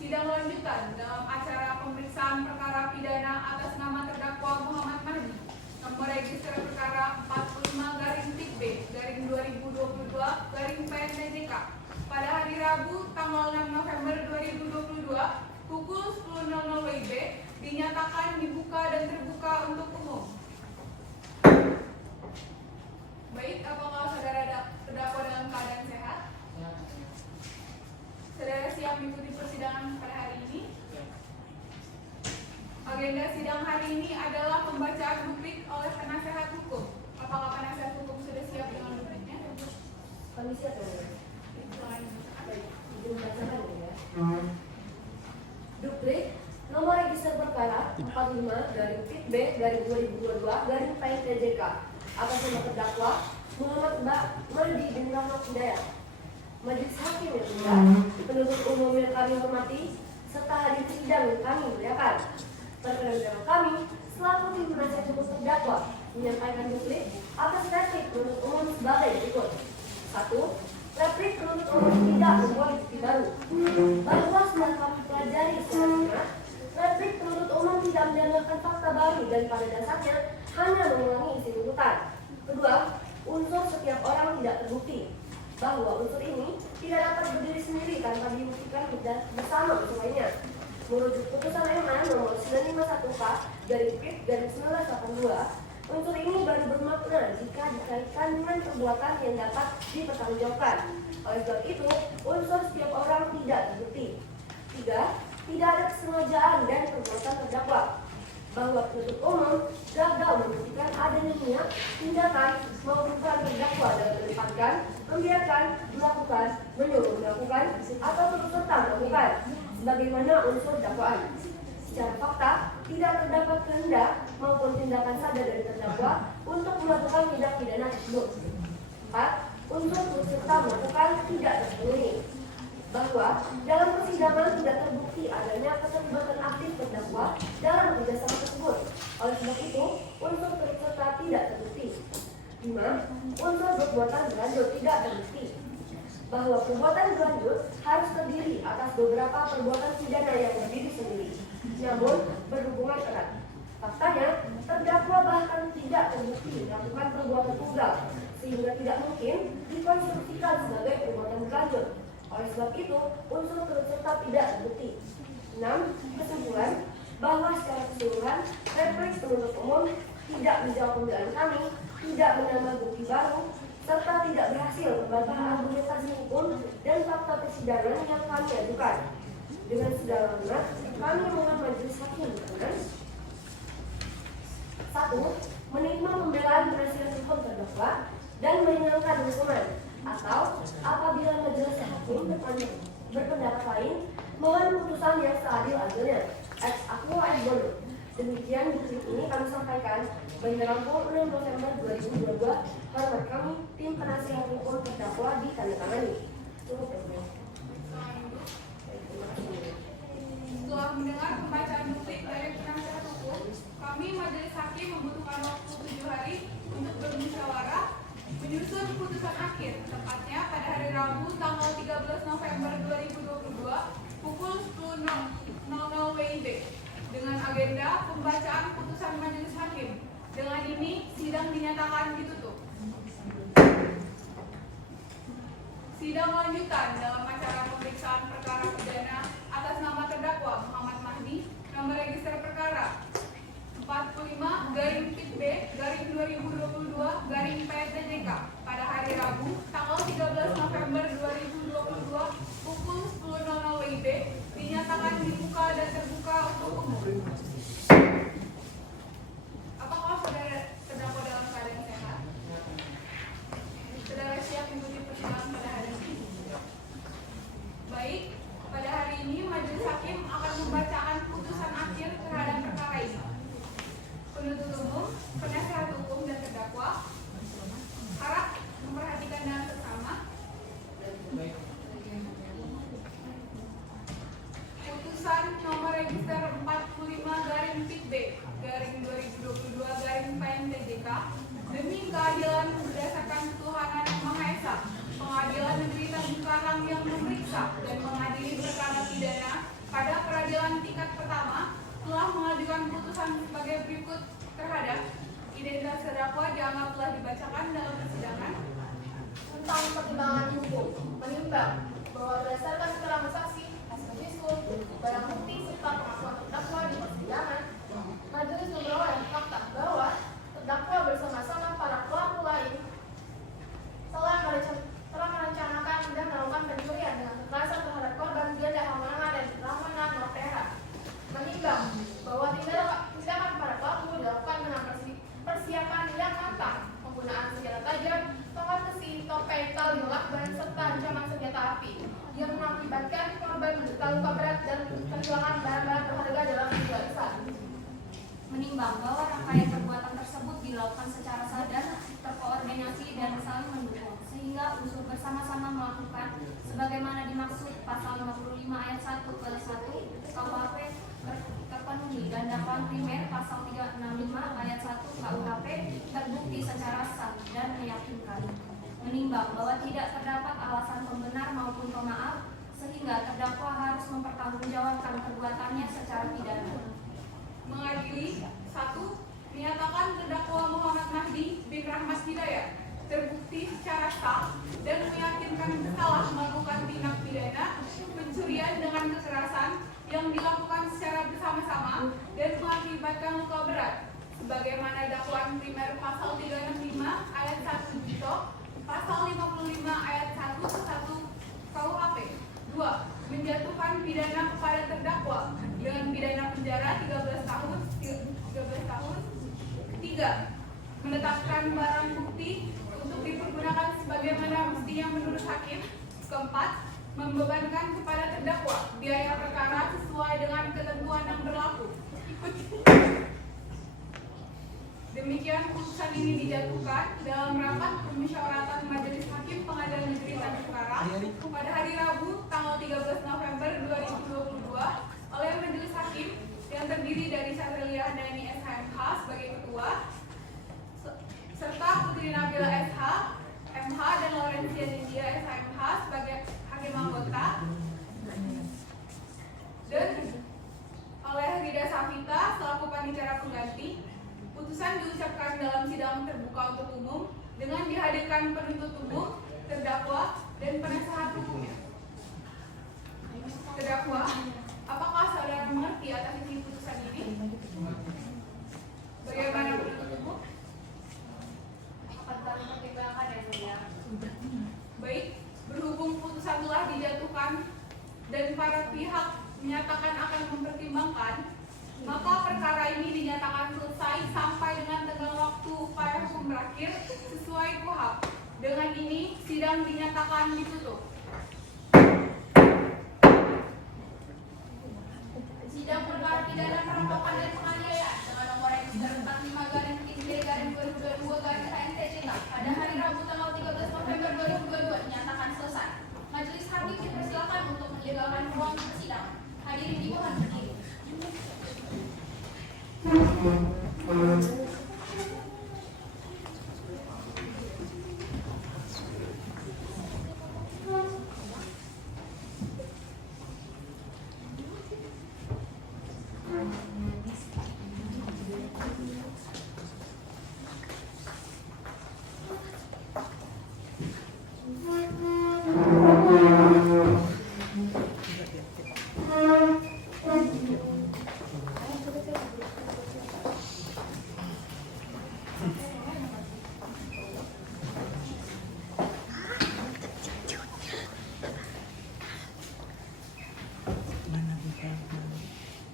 Sidang lanjutan dalam acara pemeriksaan perkara pidana atas nama terdakwa Muhammad Mahdi, nomor register perkara 45-PIB-2022-PNTJK pada hari Rabu tanggal 6 November 2022 pukul 10.00 WIB dinyatakan dibuka dan terbuka untuk umum. Baik, apakah saudara terdakwa dalam keadaan sehat? Saudara siap mengikuti persidangan pada hari ini? Agenda sidang hari ini adalah pembacaan duplik oleh penasehat hukum. Apakah penasehat hukum sudah siap dengan dupliknya? Kami siap ya. Baik, izin bacakan ya. Duplik nomor register perkara 45-PIB-2022-PNTJK atas nama terdakwa Muhammad Mahdi bin Rahmat Hidayat. Majelis Hakim yang mulia, penuntut umum yang kami hormati, serta hadir sidang yang kami muliakan. Perkenalkan kami selaku tim penasihat hukum terdakwa menyampaikan duplik atas replik penuntut umum sebagai berikut. 1. Replik penuntut umum tidak membuat bukti baru. Bahwa setelah kami pelajari selanjutnya, replik penuntut umum tidak menambahkan fakta baru dan pada dasarnya hanya mengulangi isi tuntutan. Kedua, unsur setiap orang tidak terbukti. Bahwa unsur ini tidak dapat berdiri sendiri tanpa dibuktikan bersama unsur lainnya. Merujuk putusan MA nomor 951K/PIB/1982, unsur ini baru bermakna jika dikaitkan dengan perbuatan yang dapat dipertanggungjawabkan. Oleh sebab itu, unsur setiap orang tidak terbukti. 3. Tidak ada kesengajaan dan perbuatan terdakwa. Bahwa penuntut umum gagal membuktikan adanya niat, tindakan maupun peran terdakwa dalam menempatkan, membiarkan, melakukan, menyuruh melakukan, atau turut serta melakukan, sebagaimana unsur dakwaan. Secara fakta, tidak terdapat kehendak maupun tindakan sadar dari terdakwa untuk melakukan tindak pidana tersebut. 4. Unsur turut serta melakukan tidak terpenuhi. Bahwa dalam persidangan tidak terbukti adanya keterlibatan aktif terdakwa dalam kerjasama tersebut. Oleh sebab itu, unsur turut serta tidak terbukti. 5. Unsur perbuatan berlanjut tidak terbukti. Bahwa perbuatan berlanjut harus terdiri atas beberapa perbuatan pidana yang berdiri sendiri, namun berhubungan erat. Faktanya, terdakwa bahkan tidak terbukti melakukan perbuatan tunggal, sehingga tidak mungkin dikonstruksikan sebagai perbuatan berlanjut. Oleh sebab itu, unsur turut serta tidak terbukti. 6. Kesimpulan bahwa secara keseluruhan, replik penuntut umum tidak menjawab pembelaan kami, tidak menambah bukti baru, serta tidak berhasil membantah argumentasi hukum dan fakta persidangan yang kami ajukan. Dengan segala hormat, kami mohon majelis hakim berkenan: 1. Menerima pembelaan penasihat hukum terdakwa dan meringankan hukuman, atau apabila majelis hakim berpendapat lain, mohon putusan yang seadil-adilnya. Ex aqua ex bono. Demikian duplik ini kami sampaikan pada Rabu 6 November 2022. Hormat kami, tim penasihat hukum terdakwa ditandatangani. Cukup ya. Setelah mendengar pembacaan duplik dari penasihat hukum, kami majelis hakim membutuhkan waktu 7 hari untuk bermusyawarah menyusun putusan akhir, tepatnya pada hari Rabu tanggal 13 November 2022 pukul 10.00 WIB dengan agenda pembacaan putusan majelis hakim. Dengan ini sidang dinyatakan ditutup. Sidang lanjutan dalam acara pemeriksaan perkara pidana atas nama terdakwa Muhammad Mahdi, nomor register perkara 45-PIB-2022-PNTJK pada hari Rabu tanggal 13 November 2022 pukul 10.00 WIB dinyatakan dibuka dan terbuka untuk umum. Apakah saudara terdakwa dalam keadaan sehat? Saudara siap mengikuti persidangan pada hari ini? putusan sebagai berikut terhadap identitas terdakwa dianggap telah dibacakan dalam persidangan. Tentang pertimbangan hukum, menimbang bahwa berdasarkan keterangan saksi, hasil visum, barang bukti serta pengakuan terdakwa di persidangan, majelis memperoleh fakta bahwa terdakwa bersama-sama para pelaku lain telah merencanakan dan melakukan pencurian dengan kekerasan terhadap korban Ganda Hamana dan Ramana Nopera. Menimbang bahwa tindakan para pelaku dilakukan dengan persiapan yang matang, penggunaan senjata tajam, tongkat besi, topeng, tali lakban, serta ancaman senjata api yang mengakibatkan korban menderita luka berat dan kehilangan barang-barang berharga dalam jumlah besar. Menimbang bahwa rangkaian perbuatan tersebut dilakukan secara sadar, terkoordinasi, dan saling mendukung, sehingga unsur bersama-sama melakukan sebagaimana dimaksud pasal 55 ayat 1 ke 1 KUHP terpenuhi dan dakwaan primer pasal 365 ayat 1 KUHP terbukti secara sah dan meyakinkan. Menimbang bahwa tidak terdapat alasan pembenar maupun pemaaf, sehingga terdakwa harus mempertanggungjawabkan perbuatannya secara pidana. Mengadili 1. Menyatakan terdakwa Muhammad Mahdi bin Rahmat Hidayat terbukti secara sah dan meyakinkan bersalah melakukan tindak pidana pencurian dengan kekerasan yang dilakukan secara bersama-sama dan mengakibatkan luka berat sebagaimana dakwaan primer pasal 365 ayat 1 Junto, pasal 55 ayat 1 ke 1 KUHP. 2. Menjatuhkan pidana kepada terdakwa dengan pidana penjara 13 tahun. 3. Menetapkan barang bukti untuk dipergunakan sebagaimana mestinya menurut hakim. 4. Membebankan kepada terdakwa biaya perkara sesuai dengan ketentuan yang berlaku. Demikian putusan ini dijatuhkan dalam rapat permusyawaratan Majelis Hakim Pengadilan Negeri Tanjung Karang pada hari Rabu tanggal 13 November 2022 oleh Majelis Hakim yang terdiri dari Satria Handayani SHMH sebagai ketua serta Putri Nabila SH MH dan Laurencia Nindya SHMH sebagai hakim anggota dan oleh Rida Safita selaku panitia pengganti. Putusan diucapkan dalam sidang terbuka untuk umum dengan dihadirkan penuntut umum, terdakwa, dan penasehat hukumnya. Terdakwa, apakah saudara mengerti atas isi putusan ini? Bagaimana penuntut umum? Akan kami pertimbangkan yang mulia. Baik, berhubung putusan telah dijatuhkan dan para pihak menyatakan akan mempertimbangkan, maka perkara ini dinyatakan selesai sampai dengan tenggang waktu upaya hukum berakhir sesuai KUHP. Dengan ini, sidang dinyatakan ditutup. Sidang perkara pidana perampokan dan penganiayaan dengan nomor register 45-3-2022-HNTC pada hari Rabu tanggal 13 November 2022 dinyatakan selesai. Majelis Hakim dipersilakan untuk meninggalkan ruang persidangan. Hadirin dimohon berdiri.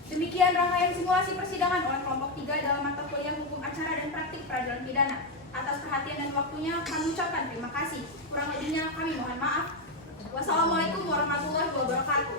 Demikian rangkaian simulasi persidangan oleh kelompok 3 dalam mata kuliah Hukum Acara dan Praktik Peradilan Pidana. Atas perhatian dan waktunya kami ucapkan terima kasih. Kurang lebihnya kami mohon maaf. Wassalamualaikum warahmatullahi wabarakatuh.